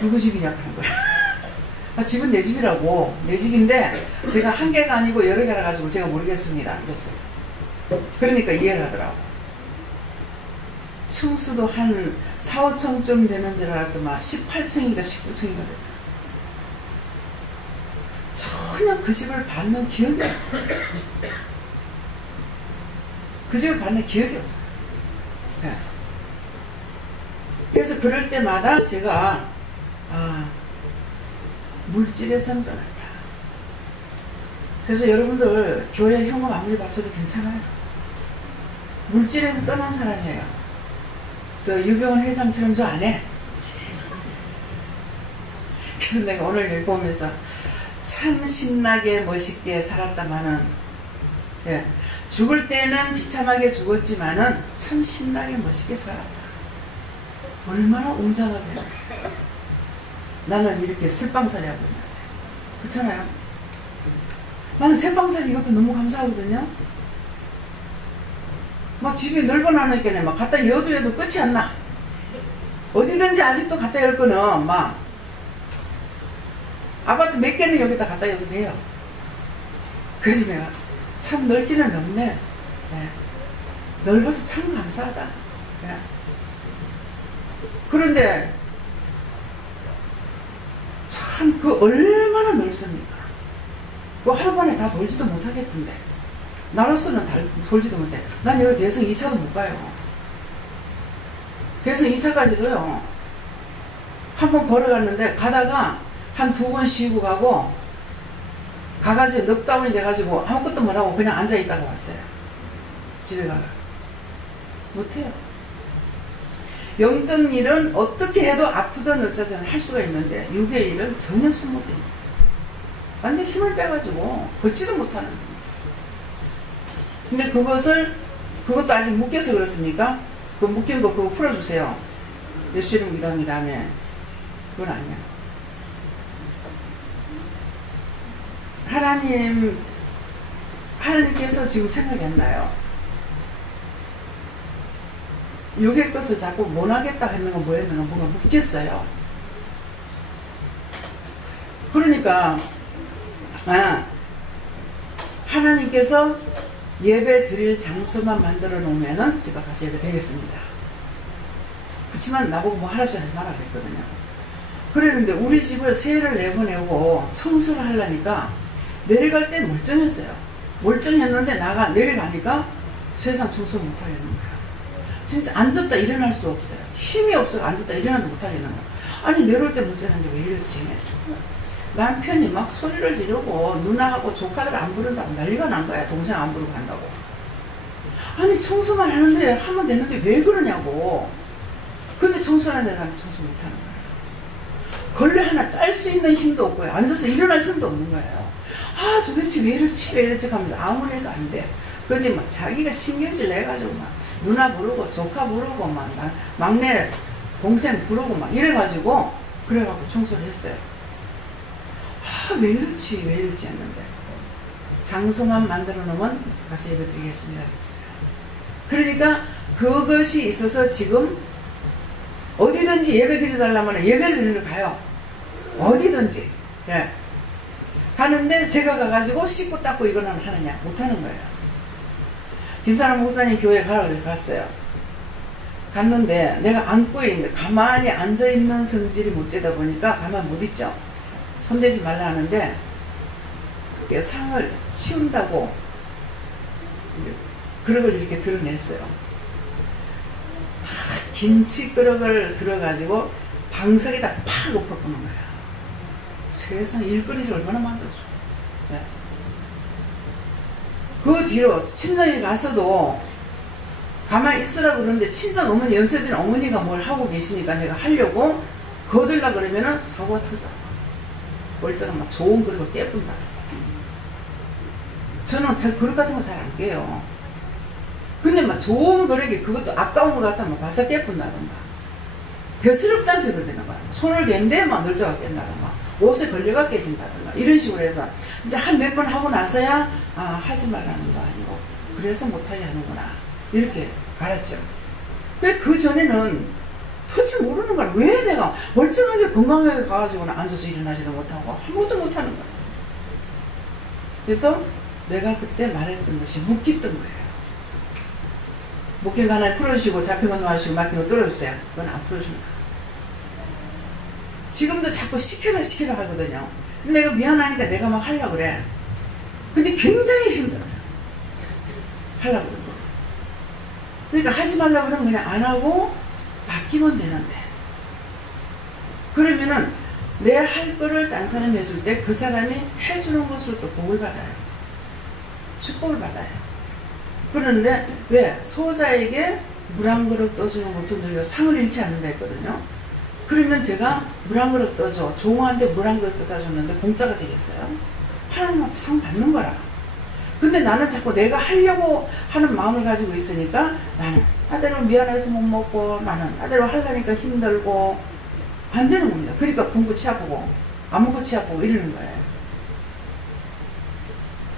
누구 집이냐고 하는 거야. 집은 내 집이라고. 내 집인데 제가 한 개가 아니고 여러 개라 가지고 제가 모르겠습니다. 그랬어요. 그러니까 이해를 하더라고. 층수도 한 4, 5층쯤 되는 줄 알았더만 18층인가 19층인가 됐다. 전혀 그 집을 받는 기억이 없어요. 그 집을 받는 기억이 없어요. 네. 그래서 그럴 때마다 제가 물질에선 떠났다. 그래서 여러분들 교회 현금 아무리 바쳐도 괜찮아요. 물질에서 떠난 사람이에요. 저 유병원 회장처럼 저 안 해. 그래서 내가 오늘 일 보면서 참 신나게 멋있게 살았다마는 죽을 때는 비참하게 죽었지만은 참 신나게 멋있게 살았다. 얼마나 웅장하게 살았어요. 나는 이렇게 슬빵살이 하고 있는데 그렇잖아요. 나는 새빵살이 이것도 너무 감사하거든요. 막 집이 넓어나니까 막 갖다 여도 끝이 안 나. 어디든지 아직도 갖다 열 거는 막 아파트 몇 개는 여기다 갖다 여도 돼요. 그래서 내가 참 넓기는 넓네. 네. 넓어서 참 감사하다. 네. 그런데 참 그 얼마나 넓습니까? 그 하루 만에 다 돌지도 못하겠던데. 나로서는 돌지도 못해. 난 여기 대성 2차도 못 가요. 대성 2차까지도요. 한 번 걸어갔는데 가다가 한 2번 쉬고 가고 가가지고 넉다운이 돼가지고 아무것도 못하고 그냥 앉아있다가 왔어요. 집에 가가. 못해요. 영적 일은 어떻게 해도 아프든 어쩌든 할 수가 있는데 육의 일은 전혀 못해요. 완전 힘을 빼가지고 걷지도 못하는 거예요. 근데 그것도 아직 묶여서 그렇습니까? 그 묶인 거 그거 풀어주세요. 예수 이름 기도합니다. 아멘. 그건 아니야. 하나님께서 지금 생각이 안 나요. 육의 것을 자꾸 못하겠다 했는 건 뭐였는가 뭔가 묶였어요. 그러니까 하나님께서 예배 드릴 장소만 만들어 놓으면은 제가 가서 예배 드리겠습니다. 그렇지만 나보고 뭐 하라 소리 하지 마라 그랬거든요. 그랬는데 우리 집을 세를 내보내고 청소를 하려니까 내려갈 때 멀쩡했어요. 멀쩡했는데 내려가니까 세상 청소를 못 하겠는 거야. 진짜 앉았다 일어날 수 없어요. 힘이 없어서 앉았다 일어나도 못 하겠는 거야. 아니 내려올 때 멀쩡한데 왜 이러지? 남편이 막 소리를 지르고 누나하고 조카들 안 부른다고 난리가 난 거야. 동생 안 부르고 한다고. 아니 청소만 하는데 하면 되는데 왜 그러냐고. 근데 청소하는 데는 청소 못하는 거예요. 걸레 하나 짤 수 있는 힘도 없고요. 앉아서 일어날 힘도 없는 거예요. 아 도대체 왜 이렇지 왜 이렇지 하면서 아무리 해도 안 돼. 근데 막 자기가 신경질 내가지고 막 누나 부르고 조카 부르고 막 막내 동생 부르고 막 이래가지고 그래갖고 청소를 했어요. 아 왜 이렇지 왜 이렇지 했는데 장소만 만들어 놓으면 다시 예배 드리겠습니다 그랬어요. 그러니까 그것이 있어서 지금 어디든지 예배 드려달라면 예배를 드리러 가요. 어디든지. 예. 가는데 제가 가가지고 씻고 닦고 이거는 하느냐? 못하는 거예요. 김사람 목사님 교회 가라 그래서 갔어요. 갔는데 내가 안고 있는데 가만히 앉아있는 성질이 못 되다 보니까 가만히 못 있죠. 손대지 말라 하는데 상을 치운다고 이제 그릇을 이렇게 드러냈어요. 김치 그릇을 들어가지고 방석에다 팍 엎어보는 거야. 세상 일거리를 얼마나 만들어줘. 네. 그 뒤로 친정에 가서도 가만히 있으라고 그러는데 친정 어머니 연세된 어머니가 뭘 하고 계시니까 내가 하려고 거들라 그러면은 사고가 터져. 멀쩡한 막 좋은 그릇을 깨뿐다. 저는 제 그릇 같은 거 잘 안 깨요. 근데 막 좋은 그릇이 그것도 아까운 것 같으면 바싹 깨뿐다던가 대수롭지 않게 그러는 거야. 손을 댄데 막 널쩍하게 깬다던가 옷에 걸려가 깨진다던가 이런 식으로 해서 이제 한 몇 번 하고 나서야 아 하지 말라는 거 아니고 그래서 못하게 하는구나 이렇게 알았죠. 그 전에는 도대체 모르는 거야. 왜 내가 멀쩡하게 건강하게 가가지고는 앉아서 일어나지도 못하고 아무것도 못하는 거야. 그래서 내가 그때 말했던 것이 묵혔던 거예요. 목표 하나 풀어주시고 잡힌 거 놓아주시고 막힌 거 뚫어주세요. 그건 안 풀어준다. 지금도 자꾸 시켜라 하거든요. 근데 내가 미안하니까 내가 막 하려고 그래. 근데 굉장히 힘들어요. 하려고 그러고. 그러니까 하지 말라고 그러면 그냥 안 하고 맡기면 되는데. 그러면은 내 할 거를 딴 사람이 해줄 때 그 사람이 해주는 것으로 또 복을 받아요. 축복을 받아요. 그런데 왜? 소자에게 물 한 그릇 떠주는 것도 너희가 상을 잃지 않는다 했거든요. 그러면 제가 물 한 그릇 떠줘. 종한테 물 한 그릇 떠다 줬는데 공짜가 되겠어요? 하나님 앞에 상 받는 거라. 근데 나는 자꾸 내가 하려고 하는 마음을 가지고 있으니까 나는 나대로 미안해서 못 먹고 나는 나대로 하려니까 힘들고 안 되는 겁니다. 그러니까 굶고 치 아프고 안 먹고 치 아프고 이러는 거예요.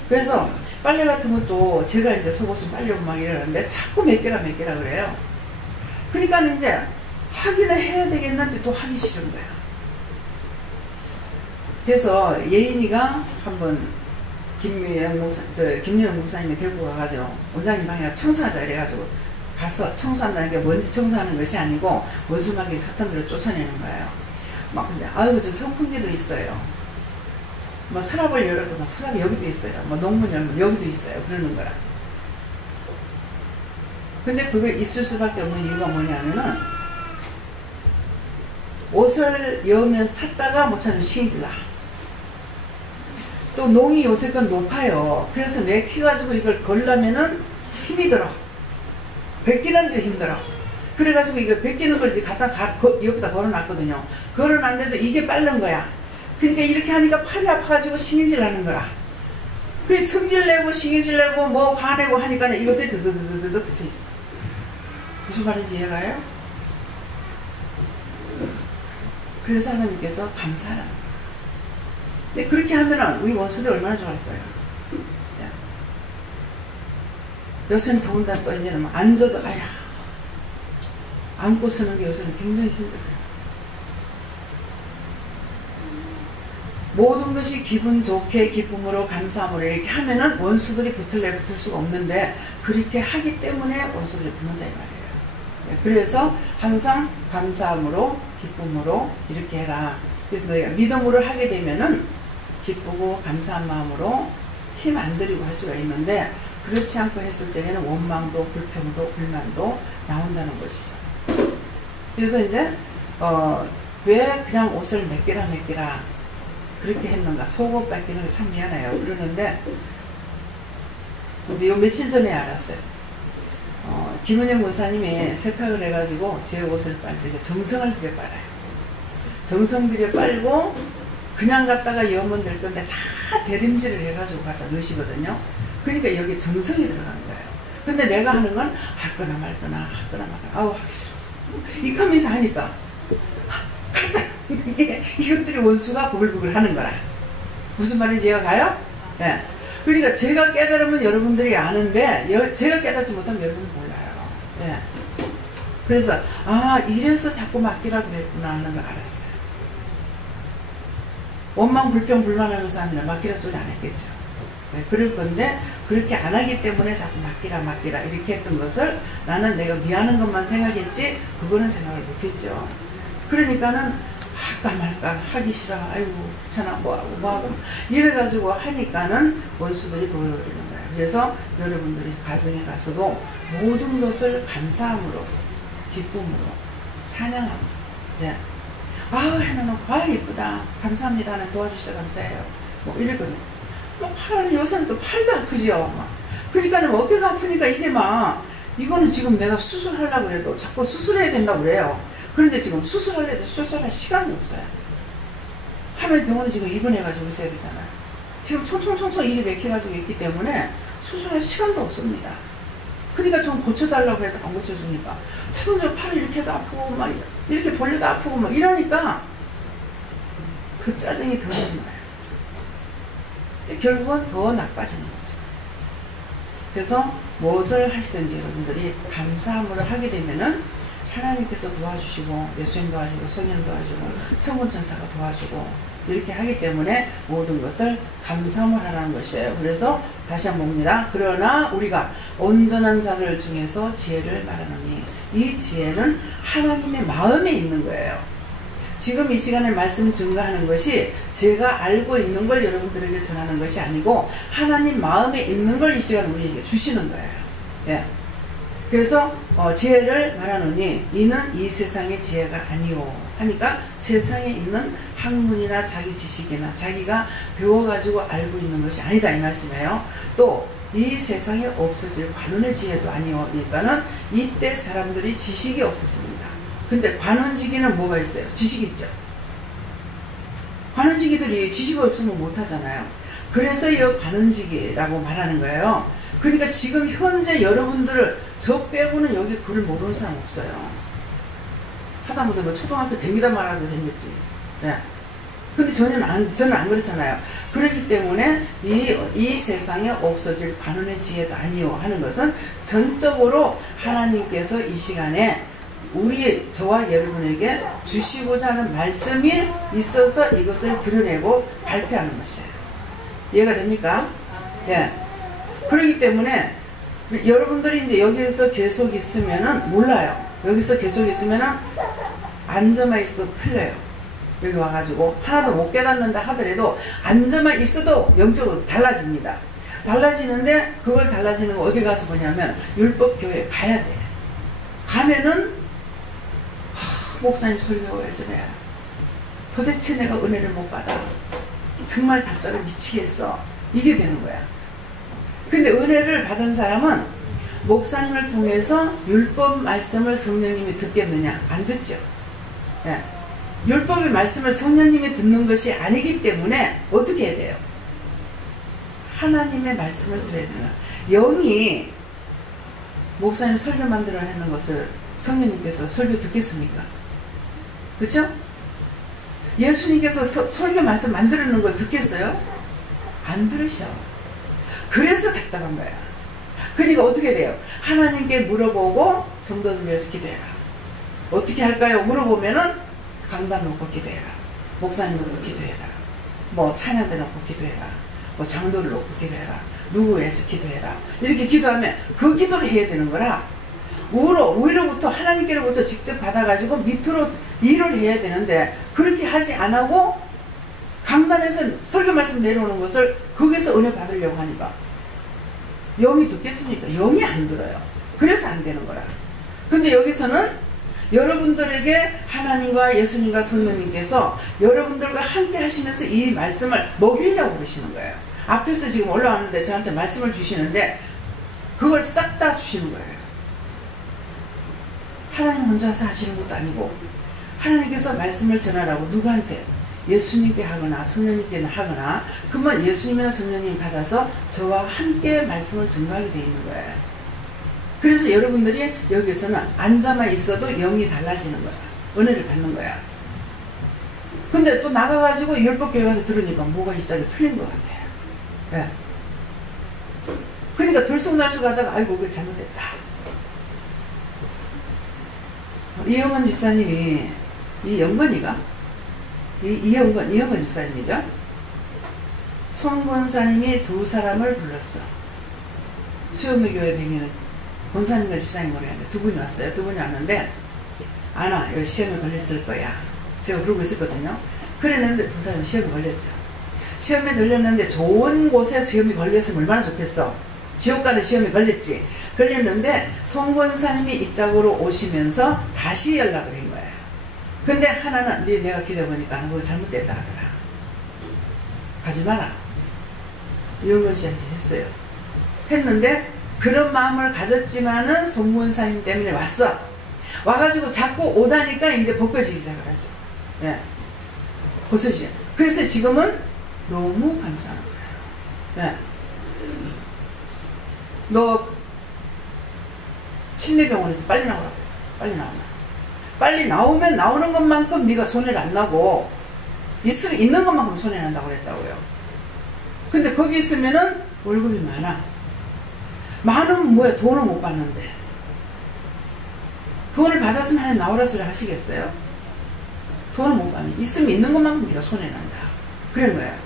그래서 빨래 같은 것도 제가 이제 속옷은 빨려고 막 이러는데 자꾸 몇 개라 그래요. 그러니까 이제 하기는 해야 되겠는데 또 하기 싫은 거야. 그래서 예인이가 한번 김유영 목사님이 데리고 가가지고 원장님 방에 청소하자 이래가지고 가서 청소한다는 게 먼지 청소하는 것이 아니고 원수마귀 사탄들을 쫓아내는 거예요. 막 근데 아이고 저 선풍기도 있어요. 뭐 서랍을 열어도 막 서랍이 여기도 있어요. 뭐 농문 열면 여기도 있어요. 그러는 거라. 근데 그게 있을 수밖에 없는 이유가 뭐냐면은 옷을 여으면서 찾다가 못 찾으면 시인질 나. 또 농이 요새 건 높아요. 그래서 내 키 가지고 이걸 걸려면은 힘이 들어. 벗기는데 힘들어. 그래가지고 이거 벗기는 걸 이제 갖다 여기다 걸어놨거든요. 걸어놨는데도 이게 빠른 거야. 그러니까 이렇게 하니까 팔이 아파가지고 신경질 나는 거라. 그 성질 내고 신경질 내고 뭐 화내고 하니까 이것들이 드드드드드 붙어있어. 무슨 말인지 이해가요? 그래서 하나님께서 감사하라. 근데 그렇게 하면은 우리 원수들이 얼마나 좋아할 거예요. 요새는 더군다나 또 이제는 앉아도 아야 앉고 서는 게 요새는 굉장히 힘들어요. 모든 것이 기분 좋게 기쁨으로 감사함으로 이렇게 하면은 원수들이 붙을 수가 없는데 그렇게 하기 때문에 원수들이 붙는다 이 말이에요. 그래서 항상 감사함으로 기쁨으로 이렇게 해라. 그래서 너희가 믿음으로 하게 되면은 기쁘고 감사한 마음으로 힘 안 들이고 할 수가 있는데 그렇지 않고 했을 적에는 원망도 불평도 불만도 나온다는 것이죠. 그래서 이제 왜 그냥 옷을 몇 개라 그렇게 했는가. 속옷 뺏기는 거 참 미안해요. 그러는데 이제 요 며칠 전에 알았어요. 김은영 목사님이 세탁을 해가지고 제 옷을 빨 적에 정성을 들여 빨아요. 정성 들여 빨고 그냥 갖다가 여면 될 건데 다 대림질을 해가지고 갖다 넣으시거든요. 그러니까 여기 정성이 들어가는 거예요. 근데 내가 하는 건 할 거나 말 거나 할 거나 말 거나 아우 하기 싫어. 이카면서 하니까 이게 이것들이 원수가 부글부글 하는 거라. 무슨 말인지 이해가 가요? 예. 그러니까 제가 깨달으면 여러분들이 아는데 제가 깨닫지 못하면 여러분은 몰라요. 예. 그래서 아 이래서 자꾸 맡기라고 그랬구나 하는 걸 알았어요. 원망 불평 불만하면서 하면 맡기라 소리 안 했겠죠. 네, 그럴 건데 그렇게 안 하기 때문에 자꾸 맡기라 이렇게 했던 것을 나는 내가 미안한 것만 생각했지 그거는 생각을 못했죠. 그러니까는 할까 말까 하기 싫어 아이고 귀찮아 뭐하고 이래가지고 하니까는 원수들이 보여버리는 거예요. 그래서 여러분들이 가정에 가서도 모든 것을 감사함으로 기쁨으로 찬양함으로 네. 아우 해놓고 아 이쁘다 감사합니다 하는 도와주셔서 감사해요 뭐 이러거든요. 뭐 요새는 또 팔도 아프지요. 막. 그러니까는 어깨가 아프니까 이게 막 이거는 지금 내가 수술하려고 그래도 자꾸 수술해야 된다고 그래요. 그런데 지금 수술하려도 수술할 시간이 없어요. 하면 병원에 지금 입원해가지고 있어야 되잖아요. 지금 총총총총 일이 맥혀가지고 있기 때문에 수술할 시간도 없습니다. 그러니까 좀 고쳐달라고 해도 안 고쳐주니까 자동적으로 팔을 이렇게 해도 아프고 막 이렇게 돌려도 아프고 막 이러니까 그 짜증이 더 나는 거예요. 결국은 더 나빠지는 거죠. 그래서 무엇을 하시든지 여러분들이 감사함으로 하게 되면은 하나님께서 도와주시고 예수님 도와주고 성령 도와주고 천군천사가 도와주고 이렇게 하기 때문에 모든 것을 감사함을 하라는 것이에요. 그래서 다시 한번 봅니다. 그러나 우리가 온전한 자들 중에서 지혜를 말하노니 이 지혜는 하나님의 마음에 있는 거예요. 지금 이 시간에 말씀 증거하는 것이 제가 알고 있는 걸 여러분들에게 전하는 것이 아니고 하나님 마음에 있는 걸 이 시간에 우리에게 주시는 거예요. 예. 그래서 지혜를 말하노니 이는 이 세상의 지혜가 아니오 하니까 세상에 있는 학문이나 자기 지식이나 자기가 배워가지고 알고 있는 것이 아니다 이 말씀이에요. 또 이 세상에 없어질 관원의 지혜도 아니오 그러니까는 이때 사람들이 지식이 없었습니다. 근데 관원지기는 뭐가 있어요? 지식이 있죠. 관원지기들이 지식이 없으면 못하잖아요. 그래서 이 관원지기라고 말하는 거예요. 그러니까 지금 현재 여러분들을 저 빼고는 여기 글을 모르는 사람 없어요. 하다못해 뭐 초등학교 다니다 말아도 되겠지. 네. 근데 저는 안 그렇잖아요. 그렇기 때문에 이 세상에 없어질 관원의 지혜도 아니요 하는 것은 전적으로 하나님께서 이 시간에 저와 여러분에게 주시고자 하는 말씀이 있어서 이것을 드러내고 발표하는 것이에요. 이해가 됩니까? 예. 그렇기 때문에 여러분들이 이제 여기서 계속 있으면은 몰라요. 여기서 계속 있으면은 앉아만 있어도 틀려요. 여기 와가지고 하나도 못 깨닫는다 하더라도 앉아만 있어도 영적으로 달라집니다. 달라지는데 그걸 달라지는 거 어디 가서 보냐면 율법교회에 가야 돼. 가면은 목사님 설교가 왜 저래? 도대체 내가 은혜를 못 받아. 정말 답답해 미치겠어. 이게 되는 거야. 근데 은혜를 받은 사람은 목사님을 통해서 율법 말씀을 성령님이 듣겠느냐? 안 듣죠. 예. 율법의 말씀을 성령님이 듣는 것이 아니기 때문에 어떻게 해야 돼요? 하나님의 말씀을 들어야 되나? 영이 목사님 설교 만들어 하는 것을 성령님께서 설교 듣겠습니까? 그렇죠? 예수님께서 설교 말씀 만들어놓은 걸 듣겠어요? 안 들으셔. 그래서 답답한 거야. 그러니까 어떻게 돼요? 하나님께 물어보고 성도들 위해서 기도해라. 어떻게 할까요? 물어보면은 강단 놓고 기도해라. 목사님 놓고 기도해라. 뭐 찬양대 놓고 기도해라. 뭐 장도를 놓고 기도해라. 누구 위해서 기도해라. 이렇게 기도하면 그 기도를 해야 되는 거라 위로부터 하나님께로부터 직접 받아가지고 밑으로 일을 해야 되는데 그렇게 하지 않고 강단에서 설교 말씀 내려오는 것을 거기서 은혜 받으려고 하니까 영이 듣겠습니까? 영이 안 들어요. 그래서 안 되는 거라. 근데 여기서는 여러분들에게 하나님과 예수님과 성령님께서 여러분들과 함께 하시면서 이 말씀을 먹이려고 그러시는 거예요. 앞에서 지금 올라왔는데 저한테 말씀을 주시는데 그걸 싹 다 주시는 거예요. 하나님 혼자서 하시는 것도 아니고 하나님께서 말씀을 전하라고 누구한테? 예수님께 하거나 성령님께 하거나 그만 예수님이나 성령님 받아서 저와 함께 말씀을 증거하게 되어 있는 거예요. 그래서 여러분들이 여기서는 앉아만 있어도 영이 달라지는 거야. 은혜를 받는 거야. 근데 또 나가가지고 율법교회 가서 들으니까 뭐가 이짝이 풀린 것 같아요. 네. 그러니까 들쑥날쑥 하다가 아이고 그게 잘못됐다. 이영건 집사님이 이영건 집사님이죠. 손 권사님이 두 사람을 불렀어. 수요미 교회 다니는 권사님과 집사님 모르겠는데 두 분이 왔어요. 두 분이 왔는데 아나 여기 시험에 걸렸을 거야. 제가 그러고 있었거든요. 그랬는데 두 사람이 시험에 걸렸죠. 시험에 걸렸는데 좋은 곳에 시험이 걸렸으면 얼마나 좋겠어. 지옥 가는 시험에 걸렸지. 걸렸는데 손 권사님이 이쪽으로 오시면서 다시 연락을 한 거예요. 근데 하나는 내가 기도해보니까 그거 잘못됐다 하더라. 가지 마라. 이영건 씨한테 했어요. 했는데 그런 마음을 가졌지만은 손 권사님 때문에 왔어. 와가지고 자꾸 오다니까 이제 벗겨지기 시작을 하죠. 예. 벗어지죠. 그래서 지금은 너무 감사한 거예요. 예. 너 침례병원에서 빨리 나오라고. 빨리 나오라. 빨리 나오면 나오는 것만큼 네가 손해를 안 나고 있는 것만큼 손해 난다고 그랬다고요. 근데 거기 있으면은 월급이 많아. 많으면 뭐야? 돈을 못 받는데. 돈을 받았으면 하나 나오라 소리 하시겠어요? 돈을 못 받는. 있으면 있는 것만큼 네가 손해 난다. 그런 거야.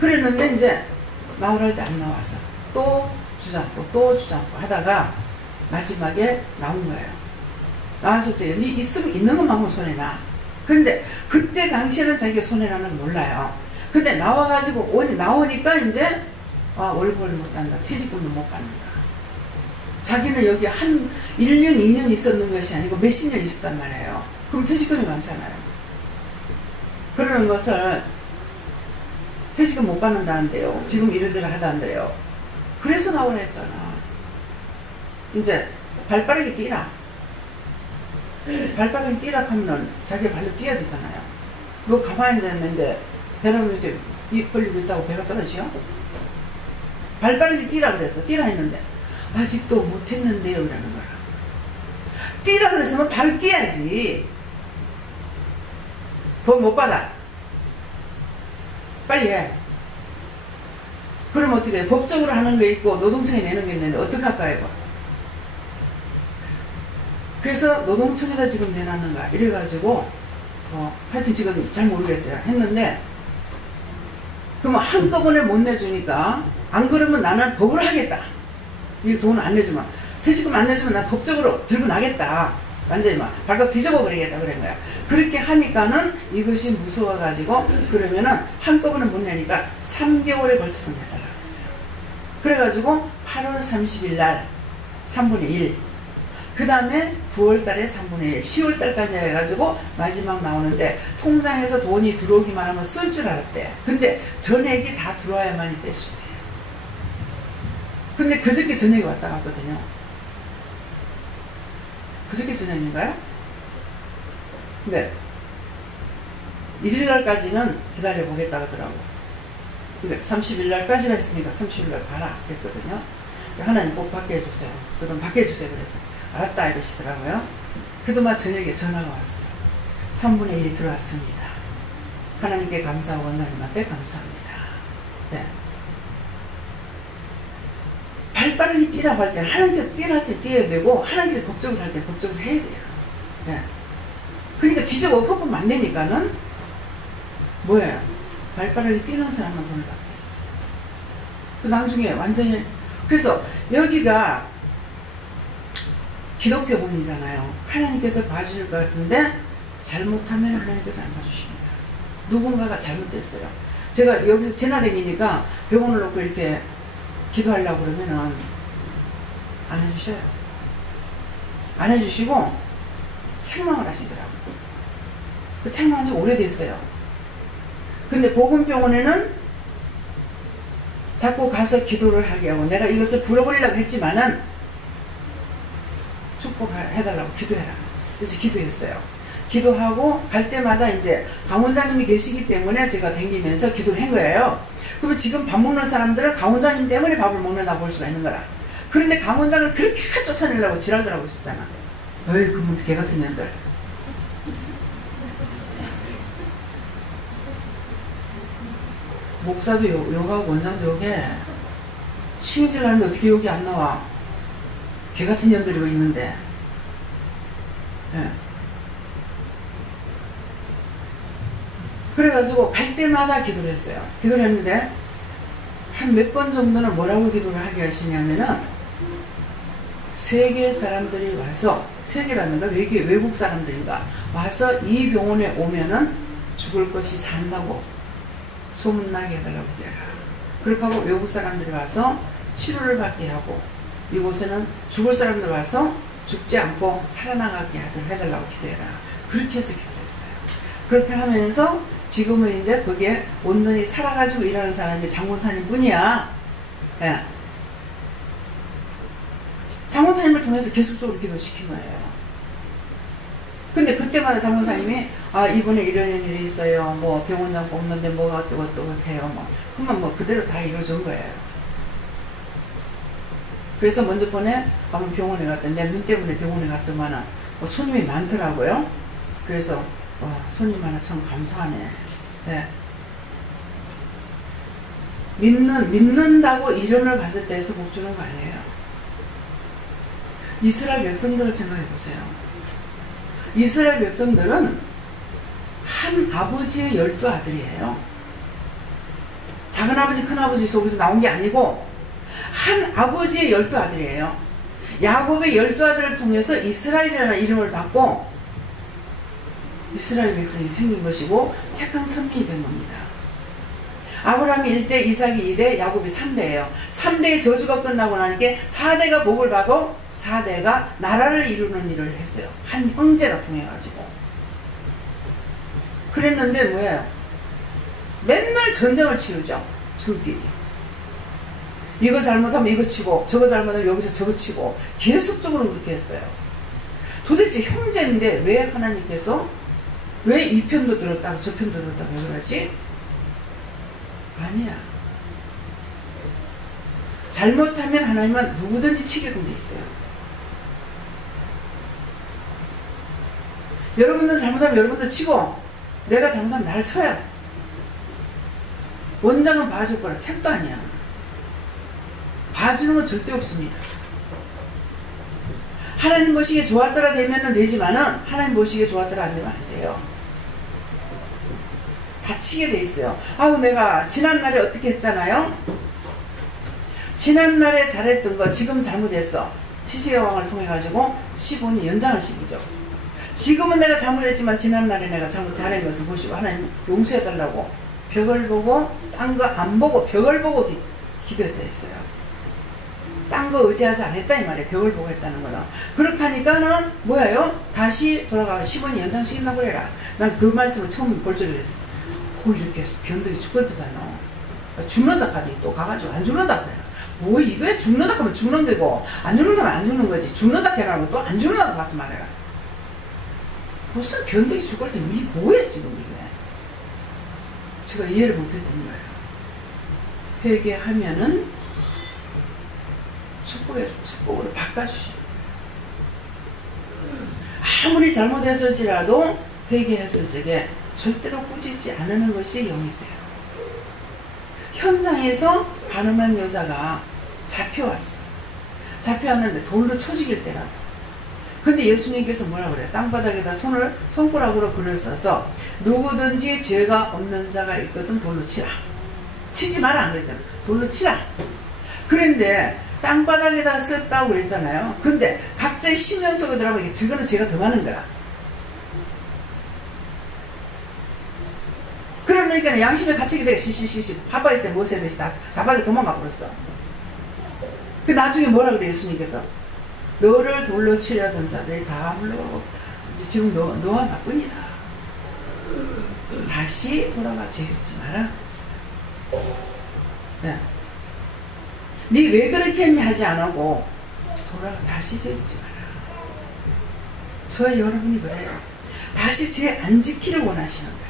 그랬는데 이제 나오라 할 때 안 나왔어. 또 주저앉고 하다가 마지막에 나온 거예요. 나와서 네 있으면 있는 것만큼 손해나. 근데 그때 당시에는 자기가 손해나는 걸 몰라요. 근데 나와가지고 나오니까 이제 월급을 못 받는다. 퇴직금도 못 받는다. 자기는 여기 한 1년 2년 있었는 것이 아니고 몇십 년 있었단 말이에요. 그럼 퇴직금이 많잖아요. 그러는 것을 퇴직금 못 받는다는데요. 지금 이러저러 하다는데요. 그래서 나오라 했잖아. 이제 발빠르게 뛰라. 발빠르게 뛰라 하면 자기 발로 뛰어야 되잖아요. 너 가만히 앉아있는데 배낭 밑에 입 벌리고 있다고 배가 떨어지요? 발빠르게 뛰라 그랬어. 뛰라 했는데 아직도 못했는데요 이러는 거야. 뛰라 그랬으면 바로 뛰어야지. 돈 못 받아. 빨리 해. 그럼 어떻게 해? 법적으로 하는 게 있고 노동청에 내는 게 있는데 어떡할까 이거. 그래서 노동청에다 지금 내놨는가 이래가지고 하여튼 지금 잘 모르겠어요. 했는데 그러면 한꺼번에 못 내주니까 안 그러면 나는 법을 하겠다. 이 돈 안 내주면 퇴직금 안 내주면 난 법적으로 들고 나겠다. 완전히 막 발가락 뒤집어 버리겠다 그런 거야. 그렇게 하니까는 이것이 무서워가지고 그러면은 한꺼번에 못 내니까 3개월에 걸쳐서 내달라고 했어요. 그래가지고 8월 30일 날 3분의 1, 그 다음에 9월 달에 3분의 1, 10월 달까지 해가지고 마지막 나오는데 통장에서 돈이 들어오기만 하면 쓸 줄 알았대. 근데 전액이 다 들어와야만이 뺄 수 있대요. 근데 그저께 저녁에 왔다 갔거든요. 그저께 저녁인가요? 근데 1일날까지는 기다려보겠다 하더라고. 근데 30일날까지라 했으니까 30일날 가라 그랬거든요. 하나님 꼭 받게 해주세요. 그동안 받게 해주세요. 그래서 알았다 이러시더라고요. 그동안 저녁에 전화가 왔어. 3분의 1이 들어왔습니다. 하나님께 감사하고 원장님한테 감사합니다. 네. 발빠르게 뛰라고 할 때는 하나님께서 뛰라 할 때 뛰어야 되고 하나님께서 법적으로 할 때 법적으로 해야 돼요. 네. 그러니까 뒤집어 엎어보면 안 되니까는 뭐예요? 발빠르게 뛰는 사람만 돈을 받게 되죠. 나중에 완전히 그래서 여기가 기독병원이잖아요. 하나님께서 봐주실 것 같은데 잘못하면 하나님께서 안 봐주십니다. 누군가가 잘못됐어요. 제가 여기서 지나다니니까 병원을 놓고 이렇게 기도하려고 그러면은 안 해주셔요. 안 해주시고 책망을 하시더라고요. 그 책망한 지 오래됐어요. 근데 복음병원에는 자꾸 가서 기도를 하게 하고 내가 이것을 풀어버리려고 했지만은 축복해달라고 기도해라. 그래서 기도했어요. 기도하고 갈 때마다 이제 강원장님이 계시기 때문에 제가 댕기면서 기도를 한 거예요. 그러면 지금 밥 먹는 사람들은 강원장님 때문에 밥을 먹는다고 볼 수가 있는 거라. 그런데 강원장을 그렇게 쫓아내려고 지랄들 하고 있었잖아. 어이 그분 개같은 년들. 목사도 욕하고 원장도 욕해. 시인질 하는데 어떻게 욕이 안 나와. 개같은 년들이 있는데. 예. 그래가지고 갈 때마다 기도를 했어요. 기도를 했는데 한 몇 번 정도는 뭐라고 기도를 하게 하시냐면은 세계 사람들이 와서, 세계라는 건 외국 사람들인가 와서 이 병원에 오면은 죽을 것이 산다고 소문나게 해달라고 기도해라. 그렇게 하고 외국 사람들이 와서 치료를 받게 하고 이곳에는 죽을 사람들 와서 죽지 않고 살아나가게 해달라고 기도해라. 그렇게 해서 기도했어요. 그렇게 하면서 지금은 이제 거기에 온전히 살아가지고 일하는 사람이 장군사님 뿐이야. 예. 장군사님을 통해서 계속적으로 기도시킨 거예요. 근데 그때마다 장군사님이 이번에 이런 일이 있어요. 뭐 병원장 뽑는데 뭐가 어떠고 해요. 뭐. 그러면 뭐 그대로 다 이루어진 거예요. 그래서 먼저 번에 한번 병원에 갔더니 내 눈 때문에 병원에 갔더만 손님이 많더라고요. 그래서 손님 하나 참 감사하네. 네. 믿는다고 이름을 봤을 때에서 복 주는 거 아니에요. 이스라엘 백성들을 생각해 보세요. 이스라엘 백성들은 한 아버지의 12아들이에요. 작은아버지 큰아버지 속에서 나온 게 아니고 한 아버지의 12아들이에요. 야곱의 12아들을 통해서 이스라엘이라는 이름을 받고 이스라엘 백성이 생긴 것이고 택한 선민이 된 겁니다. 아브라함이 1대, 이삭이 2대, 야곱이 3대예요. 3대의 저주가 끝나고 나니까 4대가 복을 받고 4대가 나라를 이루는 일을 했어요. 한 형제가 통해가지고. 그랬는데 뭐예요? 맨날 전쟁을 치르죠. 저끼리. 이거 잘못하면 이거 치고 저거 잘못하면 여기서 저거 치고 계속적으로 그렇게 했어요. 도대체 형제인데 왜 하나님께서 왜 이 편도 들었다고 저 편도 들었다고 왜 그러지? 아니야. 잘못하면 하나님은 누구든지 치게끔 돼 있어요. 여러분들 잘못하면 여러분들 치고 내가 잘못하면 나를 쳐요. 원장은 봐줄 거라. 택도 아니야. 봐주는 건 절대 없습니다. 하나님 보시기에 좋았더라 되면 되지만은 하나님 보시기에 좋았더라 안 되면 안 돼요. 다치게 돼 있어요. 아우 내가 지난날에 어떻게 했잖아요. 지난날에 잘했던 거 지금 잘못했어. 피시의 왕을 통해 가지고 15년 연장을 시키죠. 지금은 내가 잘못했지만 지난날에 내가 잘한 것을 보시고 하나님 용서해달라고 벽을 보고 딴 거 안 보고 벽을 보고 기도했다 했어요. 딴 거 의지하지 않았다 이 말이에요. 벽을 보고 했다는 거는. 그렇게 하니까는 뭐예요? 다시 돌아가 15년 연장시킨다고 그래라. 난 그 말씀을 처음 볼 적이 있어요. 이렇게 변덕이 죽거든요. 죽는다 하더니 또 가가지고 안 죽는다 그래요. 뭐 이거에 죽는다 하면 죽는 거고 안 죽는다 하면 안 죽는 거지. 죽는다 해라고 또 안 죽는다고 가서 말해라. 무슨 변덕이 죽을 때 이게 뭐야 지금 이게. 제가 이해를 못했던 거예요. 회개하면은 축복으로 바꿔주셔요. 아무리 잘못했을지라도 회개했을 적에 절대로 꾸짖지 않는 것이 영이세요. 현장에서 가늠한 여자가 잡혀왔어. 잡혀왔는데 돌로 쳐죽일 때라. 근데 예수님께서 뭐라 그래요? 땅바닥에다 손가락으로 글을 써서 누구든지 죄가 없는 자가 있거든 돌로 치라. 치지 마라 안 그랬잖아. 돌로 치라. 그런데 땅바닥에다 썼다고 그랬잖아요. 근데 각자의 심연 속에 들어가면 저거는 죄가 더 많은 거라. 그러니까 양심에 갇히게 돼. 시시시시 바빠있어요. 못해야 되시 다 빠져 도망가 버렸어. 그 나중에 뭐라 그래 예수님께서 너를 돌로 치려던 자들이 다 물러가겠다. 이제 지금 너와 나뿐이다. 다시 돌아가 죄 짓지 마라 그랬어요. 네. 니 왜 그렇게 했냐 하지 않고 돌아가 다시 죄 짓지 마라. 저와 여러분이 그래요. 다시 죄 안 지키를 원하시는 거예요.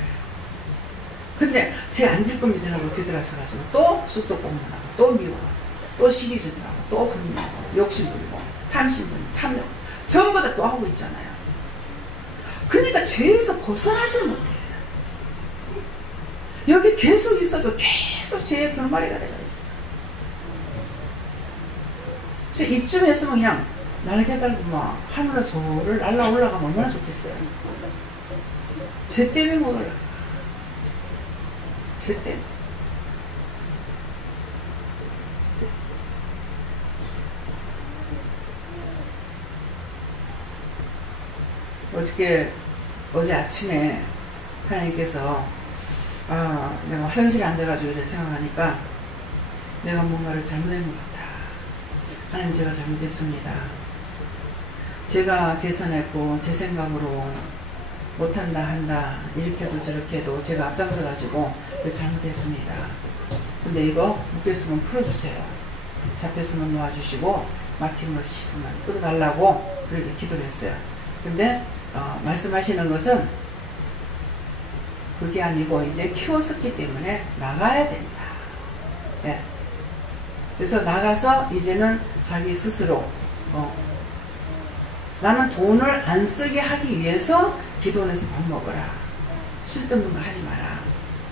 근데 죄 안 질 겁니다 하고 뒤돌아서가지고 또 쑥도 뽕문하고 또 미워하고 또 시기질투하고 또 분노하고 욕심부리고 탐심부리고 탐욕 전부 다 또 하고 있잖아요. 그러니까 죄에서 벗어나지는 못해요. 여기 계속 있어도 계속 죄의 돌마리가 되어 있어요. 그래서 이쯤 했으면 그냥 날개 달고 막 하늘에 소를 날라 올라가면 얼마나 좋겠어요. 죄 때문에 못 올라가. 죄 때문에. 어제 아침에 하나님께서 내가 화장실에 앉아가지고 이렇게 생각하니까 내가 뭔가를 잘못한 것 같다. 하나님 제가 잘못했습니다. 제가 계산했고 제 생각으로 못한다 한다 이렇게도 저렇게도 제가 앞장서가지고 잘못했습니다. 근데 이거 묶였으면 풀어주세요. 잡혔으면 놓아주시고 막힌 거 있으면 끌어달라고 그렇게 기도를 했어요. 근데 말씀하시는 것은 그게 아니고 이제 키웠었기 때문에 나가야 된다. 예. 그래서 나가서 이제는 자기 스스로 나는 돈을 안 쓰게 하기 위해서 기도원에서 밥 먹어라. 쓸데없는 거 하지 마라.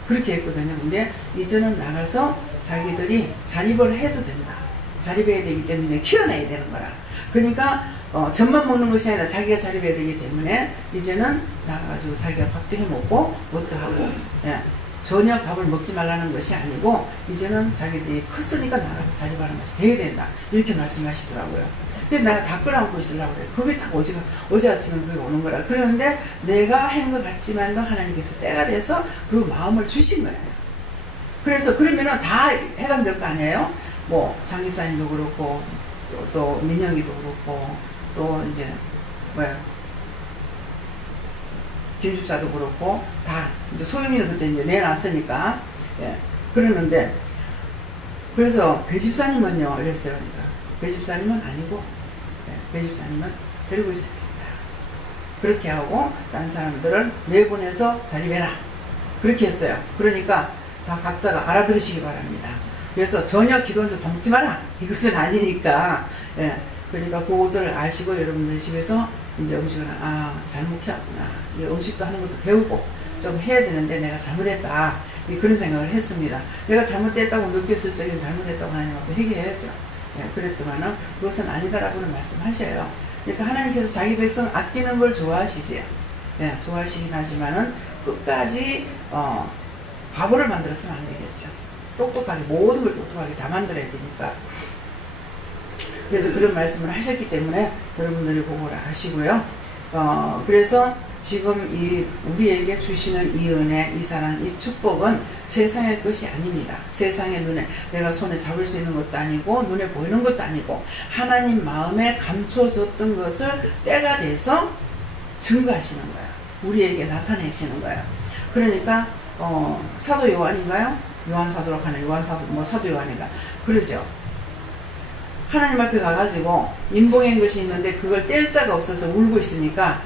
그렇게 했거든요. 근데 이제는 나가서 자기들이 자립을 해도 된다. 자립해야 되기 때문에 이제 키워내야 되는 거라. 그러니까 젖만 먹는 것이 아니라 자기가 자립해야 되기 때문에 이제는 나가가지고 자기가 밥도 해먹고 뭣도 하고 예. 전혀 밥을 먹지 말라는 것이 아니고 이제는 자기들이 컸으니까 나가서 자립하는 것이 돼야 된다. 이렇게 말씀하시더라고요. 그래서 내가 다 끌어안고 있으려고 그래. 그게 딱 어제 아침에 그게 오는 거라. 그러는데 내가 한 것 같지만도 하나님께서 때가 돼서 그 마음을 주신 거예요. 그래서 그러면은 다 해당될 거 아니에요? 뭐 장집사님도 그렇고 또 민영이도 그렇고 또 이제 뭐야 김집사도 그렇고 다 이제 소영이는 그때 이제 내놨으니까 예. 그러는데 그래서 배집사님은요 이랬어요. 그러니까 배집사님은 아니고 배집사님은 데리고 있습니다. 그렇게 하고 딴 사람들은 내보내서 자립해라. 그렇게 했어요. 그러니까 다 각자가 알아들으시기 바랍니다. 그래서 전혀 기도원에서 밥 먹지 마라. 이것은 아니니까. 예. 그러니까 그거들 아시고 여러분들 집에서 이제 음식을 잘못해왔구나. 이 음식도 하는 것도 배우고 좀 해야 되는데 내가 잘못했다. 그런 생각을 했습니다. 내가 잘못됐다고 느꼈을 적에 잘못했다고 하나님하고 회개해야죠. 예, 그랬더만은 그것은 아니다라고는 말씀하셔요. 그러니까 하나님께서 자기 백성 아끼는 걸 좋아하시지. 예, 좋아하시긴 하지만은 끝까지 바보를 만들어서는 안 되겠죠. 똑똑하게 모든 걸 똑똑하게 다 만들어야 되니까. 그래서 그런 말씀을 하셨기 때문에 여러분들이 그걸 아시고요. 그래서 지금 우리에게 주시는 이 은혜, 이 사랑, 이 축복은 세상의 것이 아닙니다. 세상의 눈에 내가 손에 잡을 수 있는 것도 아니고 눈에 보이는 것도 아니고 하나님 마음에 감춰졌던 것을 때가 돼서 증거하시는 거예요. 우리에게 나타내시는 거예요. 그러니까 사도 요한인가요? 요한사도라고 하는 요한사도 사도 요한인가 그러죠. 하나님 앞에 가가지고 인봉한 것이 있는데 그걸 뗄 자가 없어서 울고 있으니까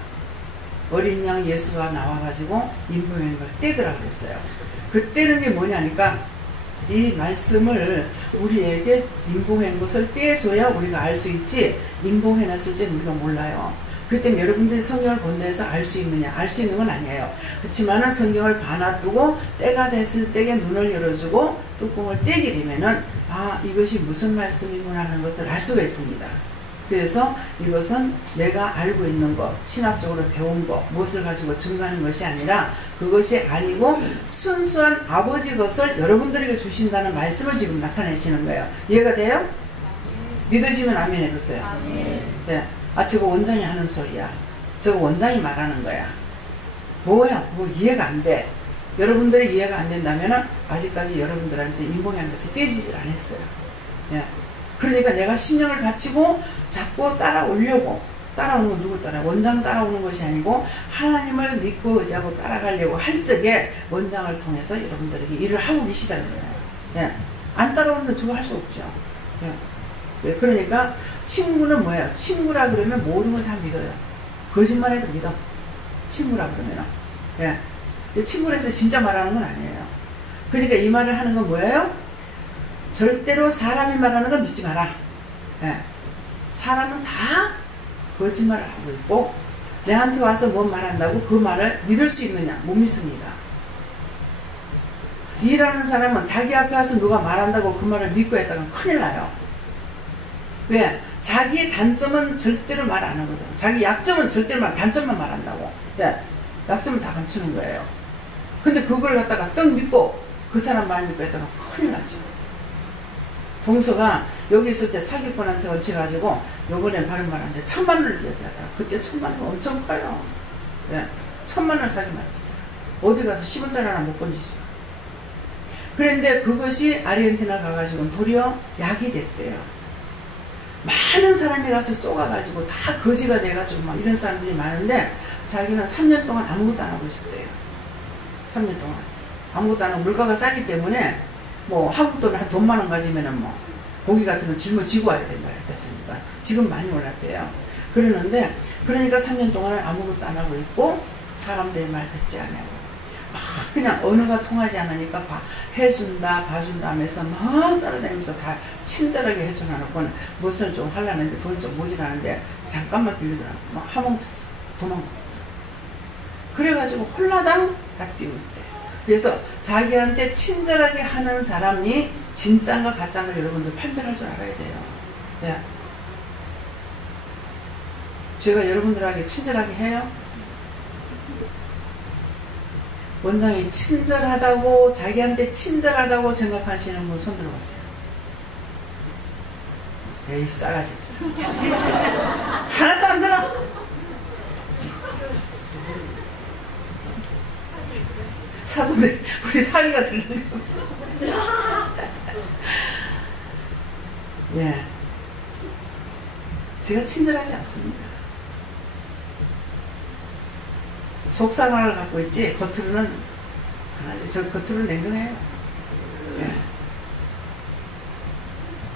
어린 양 예수가 나와가지고 인봉한 걸 떼더라 그랬어요. 그 떼는 게 뭐냐니까 이 말씀을 우리에게 인봉한 것을 떼줘야 우리가 알 수 있지 인봉해놨을지는 우리가 몰라요. 그때 여러분들이 성경을 본다해서 알 수 있느냐? 알 수 있는 건 아니에요. 그렇지만은 성경을 봐놔두고 때가 됐을 때에 눈을 열어주고 뚜껑을 떼게 되면은 이것이 무슨 말씀이구나 하는 것을 알 수가 있습니다. 그래서 이것은 내가 알고 있는 것, 신학적으로 배운 것, 무엇을 가지고 증거하는 것이 아니라 그것이 아니고 순수한 아버지 것을 여러분들에게 주신다는 말씀을 지금 나타내시는 거예요. 이해가 돼요? 믿으시면 아멘 해보세요. 네. 저거 원장이 하는 소리야. 저거 원장이 말하는 거야. 뭐야? 뭐 이해가 안 돼. 여러분들이 이해가 안 된다면 아직까지 여러분들한테 인봉한 것이 떼지질 않았어요. 예. 그러니까 내가 신령을 바치고 자꾸 따라오려고 따라오는 건 누구 따라? 원장 따라오는 것이 아니고 하나님을 믿고 의지하고 따라가려고 할 적에 원장을 통해서 여러분들에게 일을 하고 계시다는 거예요. 예. 안 따라오는 주고 할 수 없죠. 예. 그러니까 친구는 뭐예요? 친구라 그러면 모든 걸 다 믿어요. 거짓말해도 믿어. 친구라 그러면은. 예. 친구라서 진짜 말하는 건 아니에요. 그러니까 이 말을 하는 건 뭐예요? 절대로 사람이 말하는 건 믿지 마라. 예. 사람은 다 거짓말을 하고 있고 내한테 와서 뭐 말한다고 그 말을 믿을 수 있느냐? 못 믿습니다. 일하는 사람은 자기 앞에 와서 누가 말한다고 그 말을 믿고 했다가 큰일 나요. 왜? 자기 단점은 절대로 말 안 하거든. 자기 약점은 절대로 단점만 말한다고. 왜? 약점은 다 감추는 거예요. 근데 그걸 갖다가 떡 믿고 그 사람 말 믿고 했다가 큰일 나죠. 동서가 여기 있을 때 사기꾼한테 얹혀가지고 요번에 바른 말하는데 1000만원을 이야기하더라. 그때 1000만원 엄청 커요. 예, 1000만원 사기 맞았어요. 어디 가서 10원짜리 하나 못 건지죠. 그런데 그것이 아르헨티나 가가지고 도리어 약이 됐대요. 많은 사람이 가서 쏘가가지고 다 거지가 돼가지고 막 이런 사람들이 많은데 자기는 3년 동안 아무것도 안 하고 있었대요. 3년 동안 아무것도 안 하고 물가가 싸기 때문에 뭐 한국 돈을 한 돈 만원 가지면은 뭐 고기 같은 거 짊어지고 와야 된다 했으니까 지금 많이 올랐대요. 그러는데 그러니까 3년 동안은 아무것도 안 하고 있고 사람들의 말 듣지 않냐고 막 그냥 언어가 통하지 않으니까 해준다 봐준다 하면서 막 따라다니면서 다 친절하게 해주나놓고는 무엇을 좀 하려는데 돈이 좀 모자라는데 잠깐만 빌리더라고 막 하몽쳐서 도망가. 그래가지고 홀라당 다 띄우고 있대. 그래서 자기한테 친절하게 하는 사람이 진짠가 가짠가 여러분들 판별할 줄 알아야 돼요. 네. 제가 여러분들에게 친절하게 해요? 원장이 친절하다고 자기한테 친절하다고 생각하시는 분 손 들어보세요. 에이 싸가지 하나도 안 들어. 사도들 우리 사위가 들는 거. 예, 제가 친절하지 않습니다. 속상함을 갖고 있지 겉으로는 하나죠. 저 겉으로는 냉정해요. 예.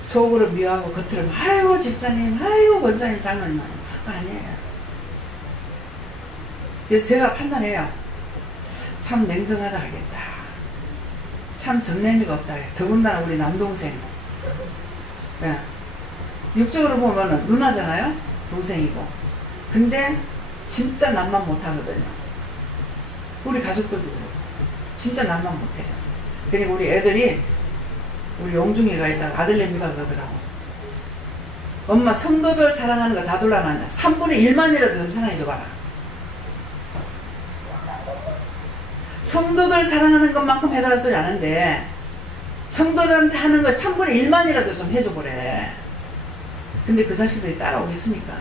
속으로 미워하고 겉으로 아이고 집사님 아이고 권사님 장로님 아니에요. 그래서 제가 판단해요. 참 냉정하다 하겠다. 참 정내미가 없다. 더군다나 우리 남동생. 예. 육적으로 보면은 누나잖아요. 동생이고. 근데 진짜 남만 못하거든요. 우리 가족들도 그렇고 진짜 남만 못해요. 그러니까 우리 애들이 우리 용중이가 있다가 아들내미가 그러더라고. 엄마 성도들 사랑하는 거 다 돌아간다. 3분의 1만이라도 좀 사랑해줘봐라. 성도들 사랑하는 것만큼 해달라는 소리 하는데 성도들한테 하는 거 3분의 1만이라도 좀 해줘보래. 근데 그 자식들이 따라오겠습니까?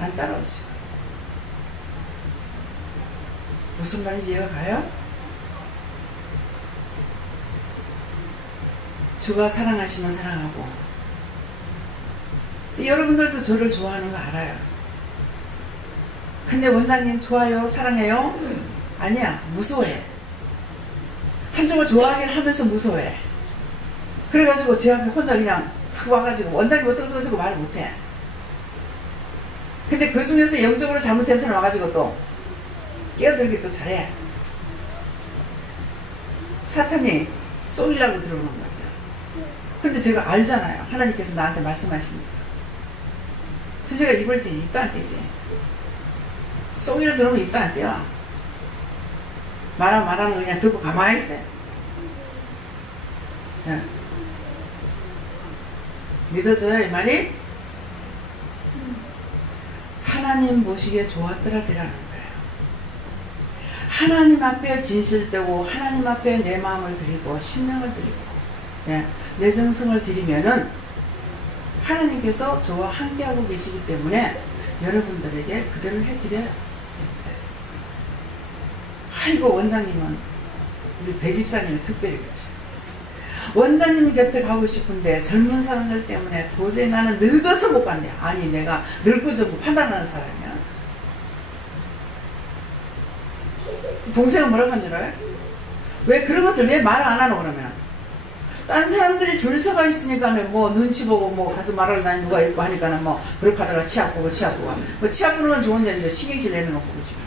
안 따라오죠. 무슨 말인지 이해가 가요? 주가 사랑하시면 사랑하고 여러분들도 저를 좋아하는 거 알아요. 근데 원장님 좋아요 사랑해요? 아니야 무서워해. 한쪽을 좋아하긴 하면서 무서워해. 그래가지고 제 앞에 혼자 그냥 탁 와가지고 원장님 어떡하고 말을 못해. 근데 그 중에서 영적으로 잘못된 사람 와가지고 또 끼어들기 또 잘해. 사탄이 쏘이려고 들어오는 거죠. 근데 제가 알잖아요. 하나님께서 나한테 말씀하시니까. 그래서 제가 입을 때 입도 안 떼지. 쏘이려 들어오면 입도 안 떼요. 말하는 거 그냥 듣고 가만히 있어요. 자, 믿어져요 이 말이? 하나님 보시기에 좋았더라 되라는 거예요. 하나님 앞에 진실되고 하나님 앞에 내 마음을 드리고 신명을 드리고 예, 내 정성을 드리면은 하나님께서 저와 함께하고 계시기 때문에 여러분들에게 그대로 해드려요. 아이고 원장님은 우리 배집사님이 특별히 그러셔요. 원장님 곁에 가고 싶은데 젊은 사람들 때문에 도저히 나는 늙어서 못 간대. 아니 내가 늙고 젊고 판단하는 사람이야. 동생은 뭐라고 한 줄 알아요? 왜 그런 것을 왜 말을 안 하노 그러면 딴 사람들이 줄 서가 있으니까는 뭐 눈치 보고 뭐 가서 말할 날 누가 있고 하니까는 뭐 그렇게 하다가 치아 보고 뭐 치아 보는 건 좋은데 이제 신경질 내는 거 보고 싶어.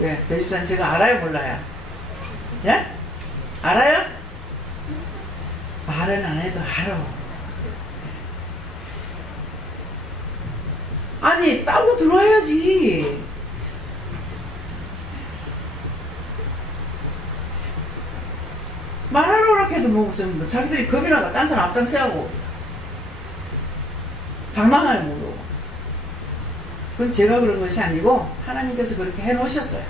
네, 배집사님 제가 알아요 몰라요? 예? 알아요? 말은 안 해도 알아. 아니 따고 들어와야지. 말하려고 해도 뭐 무슨 자기들이 겁이 나가 딴 사람 앞장서하고 방망하게 모르고. 그건 제가 그런 것이 아니고 하나님께서 그렇게 해놓으셨어요.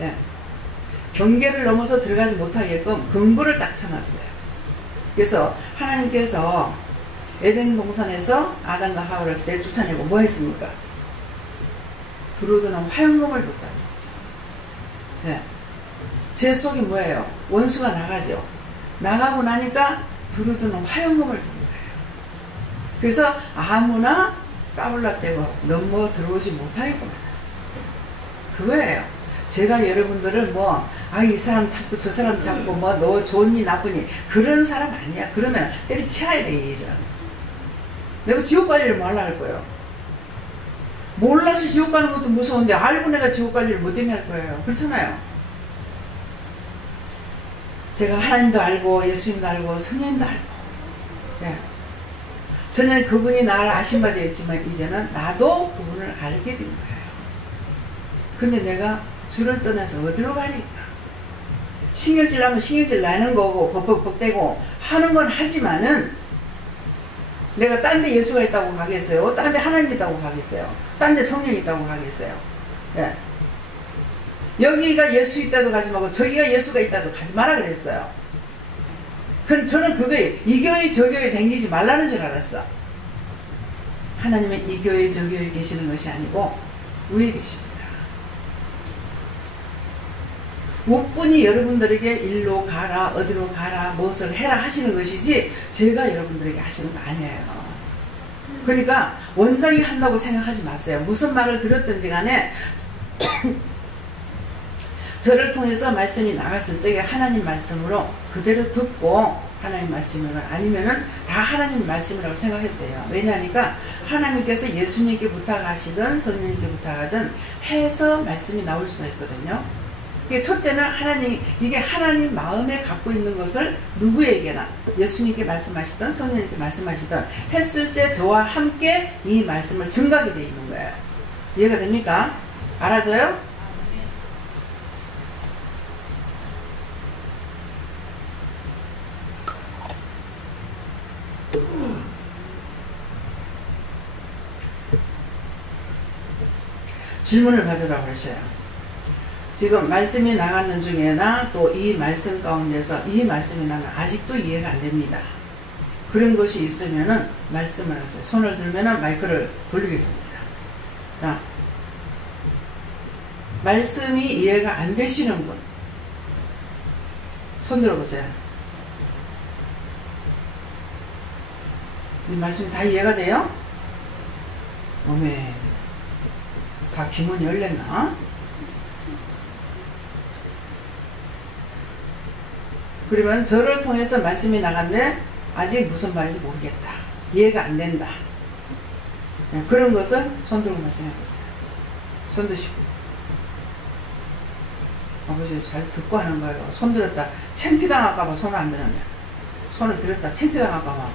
예. 경계를 넘어서 들어가지 못하게끔 근거를 딱 쳐놨어요. 그래서 하나님께서 에덴 동산에서 아담과 하와를 때 쫓아내고 뭐 했습니까? 두루두는 화영검을 뒀다고 했죠. 예. 제 속이 뭐예요? 원수가 나가죠. 나가고 나니까 두루두는 화영검을 둔 거예요. 그래서 아무나 까불락대고 넘어 들어오지 못하게끔 해놨어. 그거예요. 제가 여러분들을 이 사람 잡고 저 사람 잡고 너 좋니 나쁘니 그런 사람 아니야. 그러면 때려치워야 돼. 이 일은. 내가 지옥 관리를 뭐 하려고 할 거예요. 몰라서 지옥 가는 것도 무서운데 알고 내가 지옥 관리를 못 되면 할 거예요. 그렇잖아요. 제가 하나님도 알고 예수님도 알고 성령님도 알고 네. 전에는 그분이 나를 아신 바 되었지만 이제는 나도 그분을 알게 된 거예요. 근데 내가 줄을 떠나서 어디로 가니까 신경질 나면 신경질 나는 거고 벅벅벅대고 하는 건 하지만은 내가 딴 데 예수가 있다고 가겠어요? 딴 데 하나님 있다고 가겠어요? 딴 데 성령이 있다고 가겠어요? 네. 여기가 예수 있다도 가지 말고 저기가 예수가 있다도 가지 마라 그랬어요. 그럼 저는 그거에 이 교회 저 교회 댕기지 말라는 줄 알았어. 하나님은 이 교회 저 교회에 계시는 것이 아니고 위에 계십니다. 우분이 여러분들에게 일로 가라 어디로 가라 무엇을 해라 하시는 것이지 제가 여러분들에게 하시는 거 아니에요. 그러니까 원장이 한다고 생각하지 마세요. 무슨 말을 들었든지 간에 저를 통해서 말씀이 나갔을 적에 하나님 말씀으로 그대로 듣고 하나님 말씀을 아니면은 다 하나님 말씀이라고 생각했대요. 왜냐하니까 하나님께서 예수님께 부탁하시든 성령님께 부탁하든 해서 말씀이 나올 수가 있거든요. 첫째는 이게 하나님 마음에 갖고 있는 것을 누구에게나 예수님께 말씀하시든 성령님께 말씀하시든 했을 때 저와 함께 이 말씀을 증가하게 되어 있는 거예요. 이해가 됩니까? 알아져요? 질문을 받으라고 그러셔요. 지금 말씀이 나가는 중에나 또 이 말씀 가운데서 이 말씀이 나는 아직도 이해가 안 됩니다. 그런 것이 있으면은 말씀을 하세요. 손을 들면은 마이크를 돌리겠습니다. 자, 말씀이 이해가 안 되시는 분, 손 들어보세요. 이 말씀 다 이해가 돼요? 어메, 다 귀문이 열렸나? 그러면 저를 통해서 말씀이 나갔는데 아직 무슨 말인지 모르겠다. 이해가 안 된다. 그런 것을 손 들고 말씀해 보세요. 손 드시고. 아버지 잘 듣고 하는 거예요. 손 들었다 창피당할까봐 손을 안 드는데 손을 들었다 창피당할까봐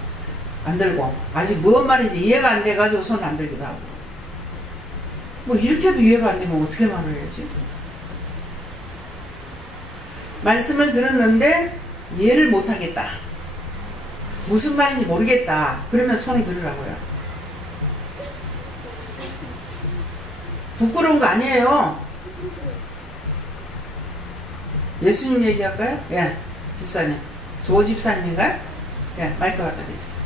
안 들고 아직 무슨 말인지 이해가 안 돼가지고 손을 안 들기도 하고 뭐 이렇게도 이해가 안 되면 어떻게 말을 해야지? 말씀을 들었는데 이해를 못하겠다. 무슨 말인지 모르겠다. 그러면 손을 들으라고요. 부끄러운 거 아니에요. 예수님 얘기할까요? 예, 집사님. 조 집사님인가요? 예, 마이크 갖다 드리겠습니다.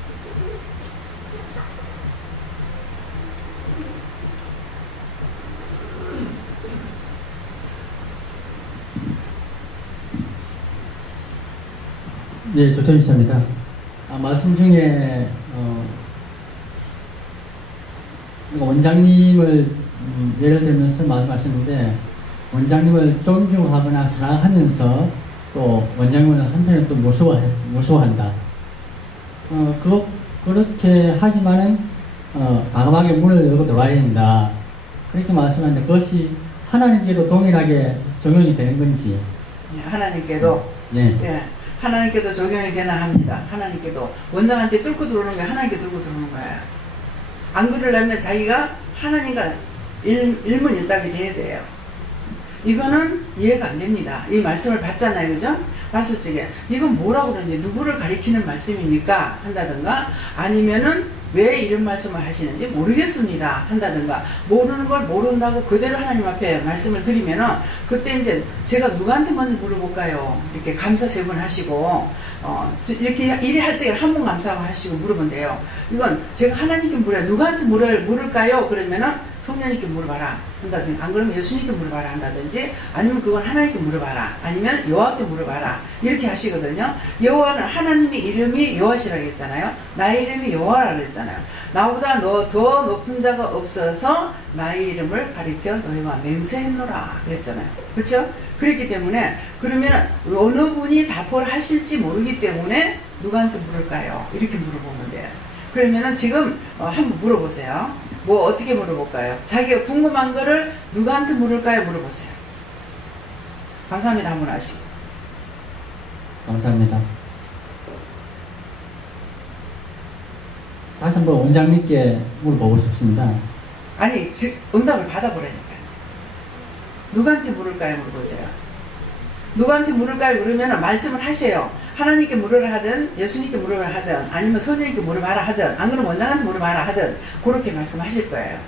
네, 조태민 씨입니다. 말씀 중에 원장님을 예를 들면서 말씀하시는데 원장님을 존중하거나 사랑하면서 또 원장님을 한편에 또 무서워한다. 그렇게 하지만은 과감하게 문을 열고 들어와야 된다. 그렇게 말씀하는데 그것이 하나님께도 동일하게 적용이 되는 건지. 하나님께도 네. 예, 하나님께도 적용이 되나 합니다. 하나님께도 원장한테 뚫고 들어오는 게 하나님께 뚫고 들어오는 거예요. 안 그러려면 자기가 하나님과 일문일답이 돼야 돼요. 이거는 이해가 안 됩니다. 이 말씀을 봤잖아요, 그죠? 봤을 적에 이건 뭐라고 그러는지 누구를 가리키는 말씀입니까? 한다든가 아니면은 왜 이런 말씀을 하시는지 모르겠습니다. 한다든가 모르는 걸 모른다고 그대로 하나님 앞에 말씀을 드리면은 그때 이제 제가 누구한테 먼저 물어볼까요? 이렇게 감사 세 번 하시고 이렇게 이래 할 적에 한 번 감사하고 하시고 물으면 돼요. 이건 제가 하나님께 물어요. 누구한테 물을까요? 그러면은 성령님께 물어봐라 한다든지 안 그러면 예수님께 물어봐라 한다든지 아니면 그건 하나님께 물어봐라 아니면 여호와께 물어봐라 이렇게 하시거든요. 여호와는 하나님의 이름이 여호와시라고 했잖아요. 나의 이름이 여호와라고 했잖아요. 나보다 더 높은 자가 없어서 나의 이름을 가리켜 너희와 맹세했노라 그랬잖아요. 그렇죠? 그렇기 때문에 그러면 어느 분이 답을 하실지 모르기 때문에 누구한테 물을까요? 이렇게 물어보면 돼요. 그러면은 지금 한번 물어보세요. 뭐 어떻게 물어볼까요? 자기가 궁금한 거를 누구한테 물을까요? 물어보세요. 감사합니다. 한번 하시고. 감사합니다. 다시 한번 원장님께 물어보고 싶습니다. 아니, 응답을 받아보라니까요. 누구한테 물을까요? 물어보세요. 누구한테 물을까요? 그러면 말씀을 하세요. 하나님께 물으라 하든 예수님께 물으라 하든 아니면 성령님께 물어봐라 하든 안 그러면 원장한테 물어봐라 하든 그렇게 말씀하실 거예요.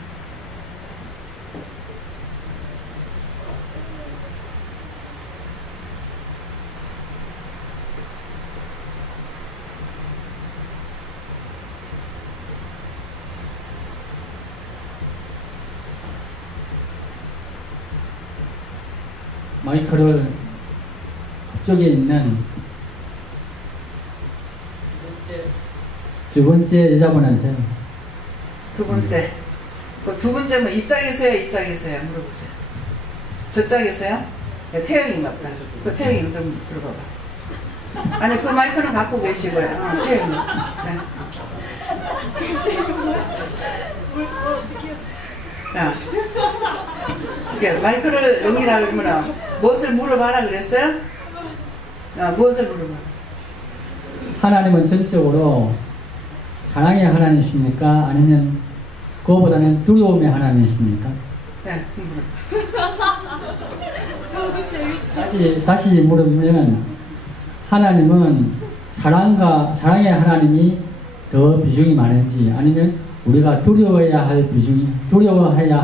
마이크를 그쪽에 있는 두 번째 여자분한테. 두 번째. 그 두 번째면 이 짝에서요, 이 짝에서요? 물어보세요. 저 짝에서요? 네, 태영인가 보다. 그 태영이 좀 들어봐봐. 아니, 그 마이크는 갖고 계시고요. 태영이. 네. 야. 이렇게 마이크를 연기하고 그러면 무엇을 물어봐라 그랬어요? 무엇을 물어봐라? 하나님은 전적으로 사랑의 하나님이십니까? 아니면 그거보다는 두려움의 하나님이십니까? 네. 다시 물으면 하나님은 사랑의 하나님이 더 비중이 많은지 아니면 우리가 두려워해야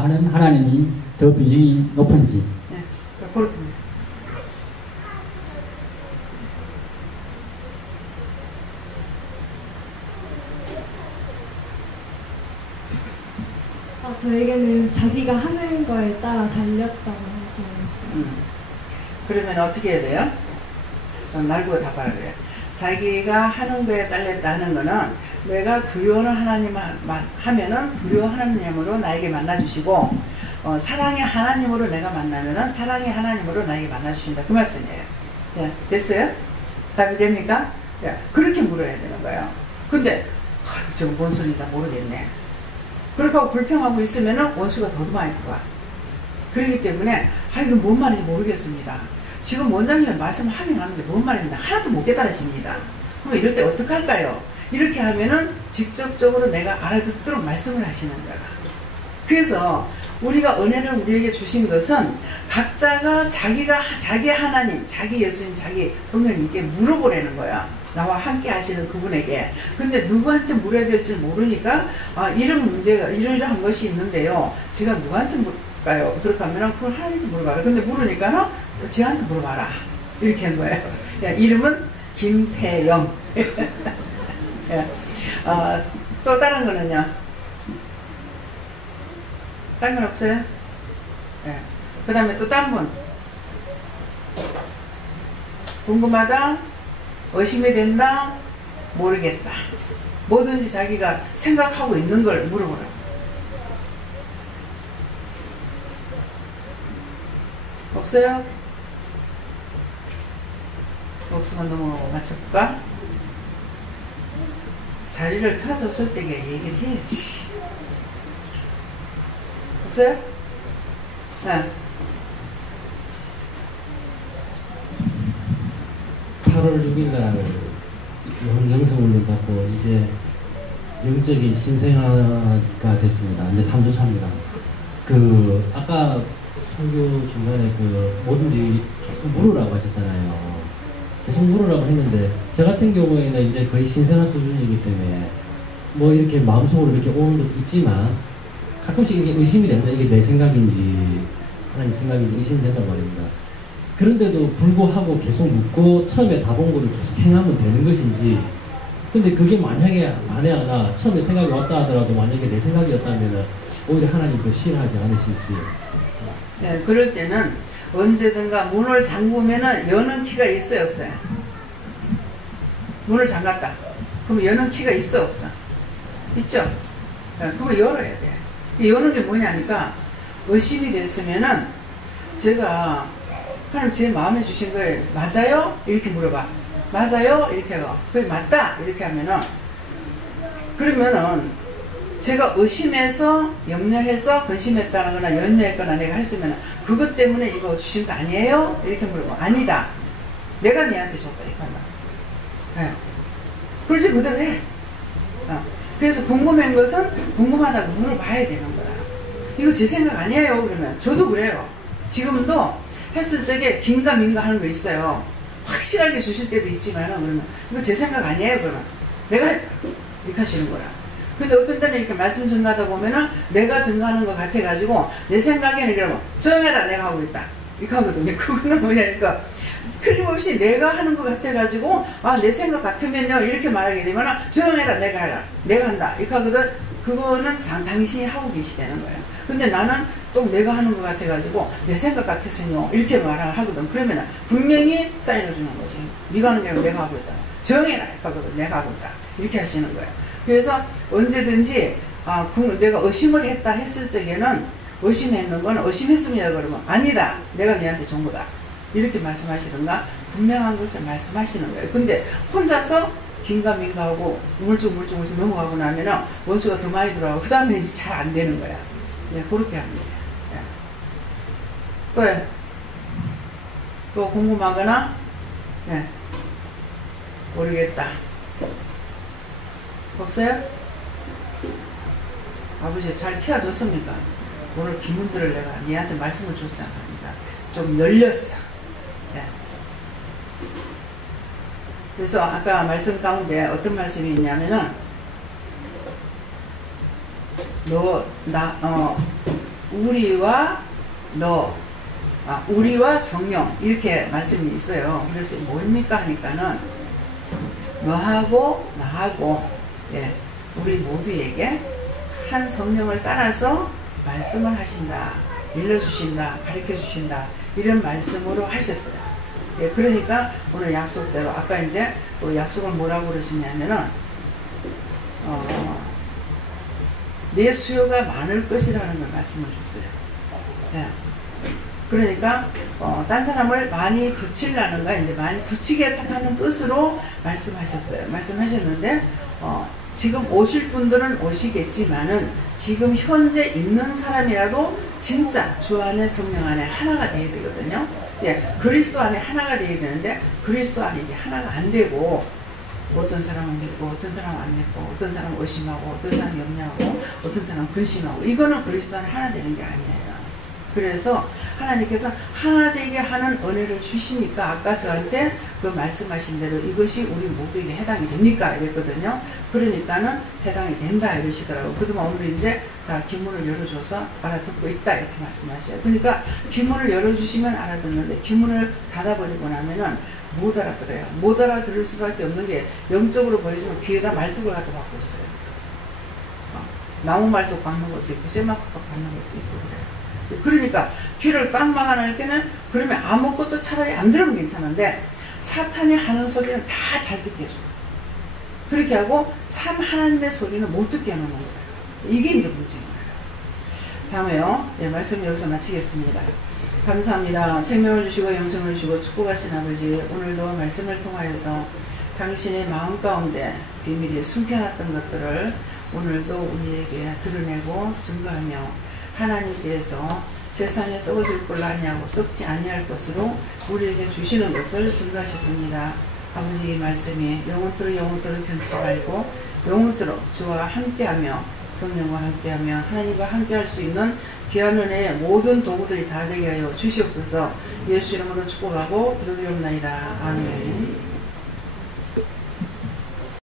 하는 하나님이 더 비중이 높은지. 네. 그렇게. 저에게는 자기가 하는 거에 따라 달렸다고 생각했어요. 그러면 어떻게 해야 돼요? 날고 답하라 그래. 자기가 하는 거에 달렸다 하는 거는 내가 두려워하는 하나님 하면은 두려워하는 하나님으로 나에게 만나주시고 사랑의 하나님으로 내가 만나면은 사랑의 하나님으로 나에게 만나주신다. 그 말씀이에요. 네, 됐어요? 답이 됩니까? 네, 그렇게 물어야 되는 거예요. 근데 저거 뭔 소리다 모르겠네. 그렇게 하고 불평하고 있으면은 원수가 더 많이 들어와. 그렇기 때문에 이건 뭔 말인지 모르겠습니다. 지금 원장님이 말씀하긴 하는데 뭔 말인지 하나도 못 깨달아집니다. 그럼 이럴 때 어떡할까요? 이렇게 하면은 직접적으로 내가 알아듣도록 말씀을 하시는 거야. 그래서 우리가 은혜를 우리에게 주신 것은 각자가 자기 하나님, 자기 예수님, 자기 성령님께 물어보라는 거야. 나와 함께 하시는 그분에게. 근데 누구한테 물어야 될지 모르니까 이런 문제가 이러한 것이 있는데요. 제가 누구한테 물을까요? 그렇게 하면 그걸 하나님께 물어봐라. 근데 물으니까 쟤한테 물어봐라. 이렇게 한 거예요. 이름은 김태영. 또 다른 거는요? 딴 건 없어요? 그 다음에 또 딴 분. 궁금하다? 의심이 된다? 모르겠다. 뭐든지 자기가 생각하고 있는 걸 물어보라고. 없어요? 없으면 넘어가고 맞춰볼까? 자리를 펴줬을 때 얘기를 해야지. 없어요? 네. 8월 6일날 영성훈련 받고 이제 영적인 신생아가 됐습니다. 이제 3주차입니다. 아까 설교 중간에 뭐든지 계속 물으라고 하셨잖아요. 계속 물으라고 했는데 저 같은 경우에는 이제 거의 신생아 수준이기 때문에 뭐 이렇게 마음속으로 이렇게 오는 것도 있지만 가끔씩 이게 의심이 됩니다. 이게 내 생각인지 하나님 생각인지 의심이 된단 말입니다. 그런데도 불구하고 계속 묻고 처음에 답 온 거를 계속 행하면 되는 것인지, 근데 그게 만약에 처음에 생각이 왔다 하더라도 만약에 내 생각이었다면 오히려 하나님 더 싫어하지 않으실지. 네, 그럴 때는 언제든가 문을 잠그면은 여는 키가 있어요, 없어요? 문을 잠갔다. 그럼 여는 키가 있어, 없어? 있죠? 네, 그러면 열어야 돼. 여는 게 뭐냐니까, 의심이 됐으면은 제가 하나님 제 마음에 주신 거에 맞아요? 이렇게 물어봐. 맞아요? 이렇게 하고 그게 맞다? 이렇게 하면은, 그러면은 제가 의심해서 염려해서 근심했다거나 염려했거나 내가 했으면 그것 때문에 이거 주신 거 아니에요? 이렇게 물어봐. 아니다. 내가 니한테 줬다. 이거 한다. 네. 그렇지 그대로 해. 그래서 궁금한 것은 궁금하다고 물어봐야 되는 거야. 이거 제 생각 아니에요? 그러면 저도 그래요. 지금도 했을 적에 긴가민가 하는 거 있어요. 확실하게 주실 때도 있지만은, 그러면 이거 제 생각 아니에요? 그러면 내가 했다. 이렇게 하시는 거야. 근데 어떤 때는 이렇게 말씀 전가하다 보면은 내가 전가하는 것 같아가지고 내 생각에는 그러면 조용해라 내가 하고 있다. 이렇게 하거든요. 그거는 뭐냐니까 틀림없이 내가 하는 것 같아가지고 내 생각 같으면요 이렇게 말하게 되면은 조용해라 내가 해라. 내가 한다. 이렇게 하거든. 그거는 당신이 하고 계시다는 거예요. 근데 나는 또 내가 하는 것 같아가지고 내 생각 같았으요 이렇게 말하거든. 그러면 분명히 사인을 주는 거지. 네가 하는 게 아니라 내가 하고 있다. 조용해라 이렇게 하거든. 내가 하고 있다. 이렇게 하시는 거예요. 그래서 언제든지 내가 의심을 했다 했을 적에는 의심했는 건 의심했습니다 그러면 아니다. 내가 너한테 준 거다. 이렇게 말씀하시든가 분명한 것을 말씀하시는 거예요. 근데 혼자서 긴가민가하고 우물쭈 넘어가고 나면은 원수가 더 많이 들어가고 그 다음에 이제 잘 안 되는 거야. 네, 그렇게 합니다. 네. 또 궁금하거나 네. 모르겠다. 없어요? 아버지 잘 키워줬습니까? 오늘 기문들을 내가 니한테 말씀을 줬잖아. 그러니까 좀 열렸어. 네. 그래서 아까 말씀 가운데 어떤 말씀이 있냐면은 우리와 성령 이렇게 말씀이 있어요. 그래서 뭡니까 하니까는 너하고 나하고 예, 우리 모두에게 한 성령을 따라서 말씀을 하신다, 일러주신다, 가르쳐주신다 이런 말씀으로 하셨어요. 예, 그러니까 오늘 약속대로 아까 이제 또 약속을 뭐라고 그러시냐면은 내 수요가 많을 것이라는 걸 말씀을 줬어요. 예. 그러니까 딴 사람을 많이 붙이려는가 이제 많이 붙이게 하는 뜻으로 말씀하셨어요. 말씀하셨는데 지금 오실 분들은 오시겠지만은 지금 현재 있는 사람이라도 진짜 주 안에 성령 안에 하나가 되어야 되거든요. 예, 그리스도 안에 하나가 되어야 되는데 그리스도 안에 이게 하나가 안 되고 어떤 사람은 믿고 어떤 사람은 안 믿고 어떤 사람은 의심하고 어떤 사람은 염려하고 어떤 사람은 근심하고 이거는 그리스도 안에 하나 되는 게 아니에요. 그래서 하나님께서 하나 되게 하는 은혜를 주시니까 아까 저한테 그 말씀하신 대로 이것이 우리 모두에게 해당이 됩니까? 이랬거든요. 그러니까는 해당이 된다 이러시더라고요. 그동안 오늘 이제 다 기문을 열어줘서 알아듣고 있다 이렇게 말씀하셔요. 그러니까 기문을 열어주시면 알아듣는데 기문을 닫아버리고 나면은 못 알아들어요. 못 알아들을 수밖에 없는 게 영적으로 보여지면 귀에다 말뚝을 갖다 받고 있어요. 나무 말뚝 박는 것도 있고 쇠막뚝 박는 것도 있고 그래요. 그러니까 귀를 꽉 막아놓을 때는 그러면 아무것도 차라리 안 들으면 괜찮은데 사탄이 하는 소리는 다 잘 듣게 해줘요. 그렇게 하고 참 하나님의 소리는 못 듣게 해놓는 거예요. 이게 이제 문제인 거예요. 다음에요. 예, 말씀 여기서 마치겠습니다. 감사합니다. 생명을 주시고 영생을 주시고 축복하신 아버지, 오늘도 말씀을 통하여서 당신의 마음 가운데 비밀이 숨겨놨던 것들을 오늘도 우리에게 드러내고 증거하며 하나님께서 세상에 썩어질 걸로 아니하고 썩지 아니할 것으로 우리에게 주시는 것을 증거하셨습니다. 아버지, 이 말씀이 영원토록 변치 말고 영원토록 주와 함께하며 성령과 함께하며 하나님과 함께할 수 있는 귀한 은혜의 모든 도구들이 다 되게 하여 주시옵소서. 예수 이름으로 축복하고 기도드리옵나이다. 아멘.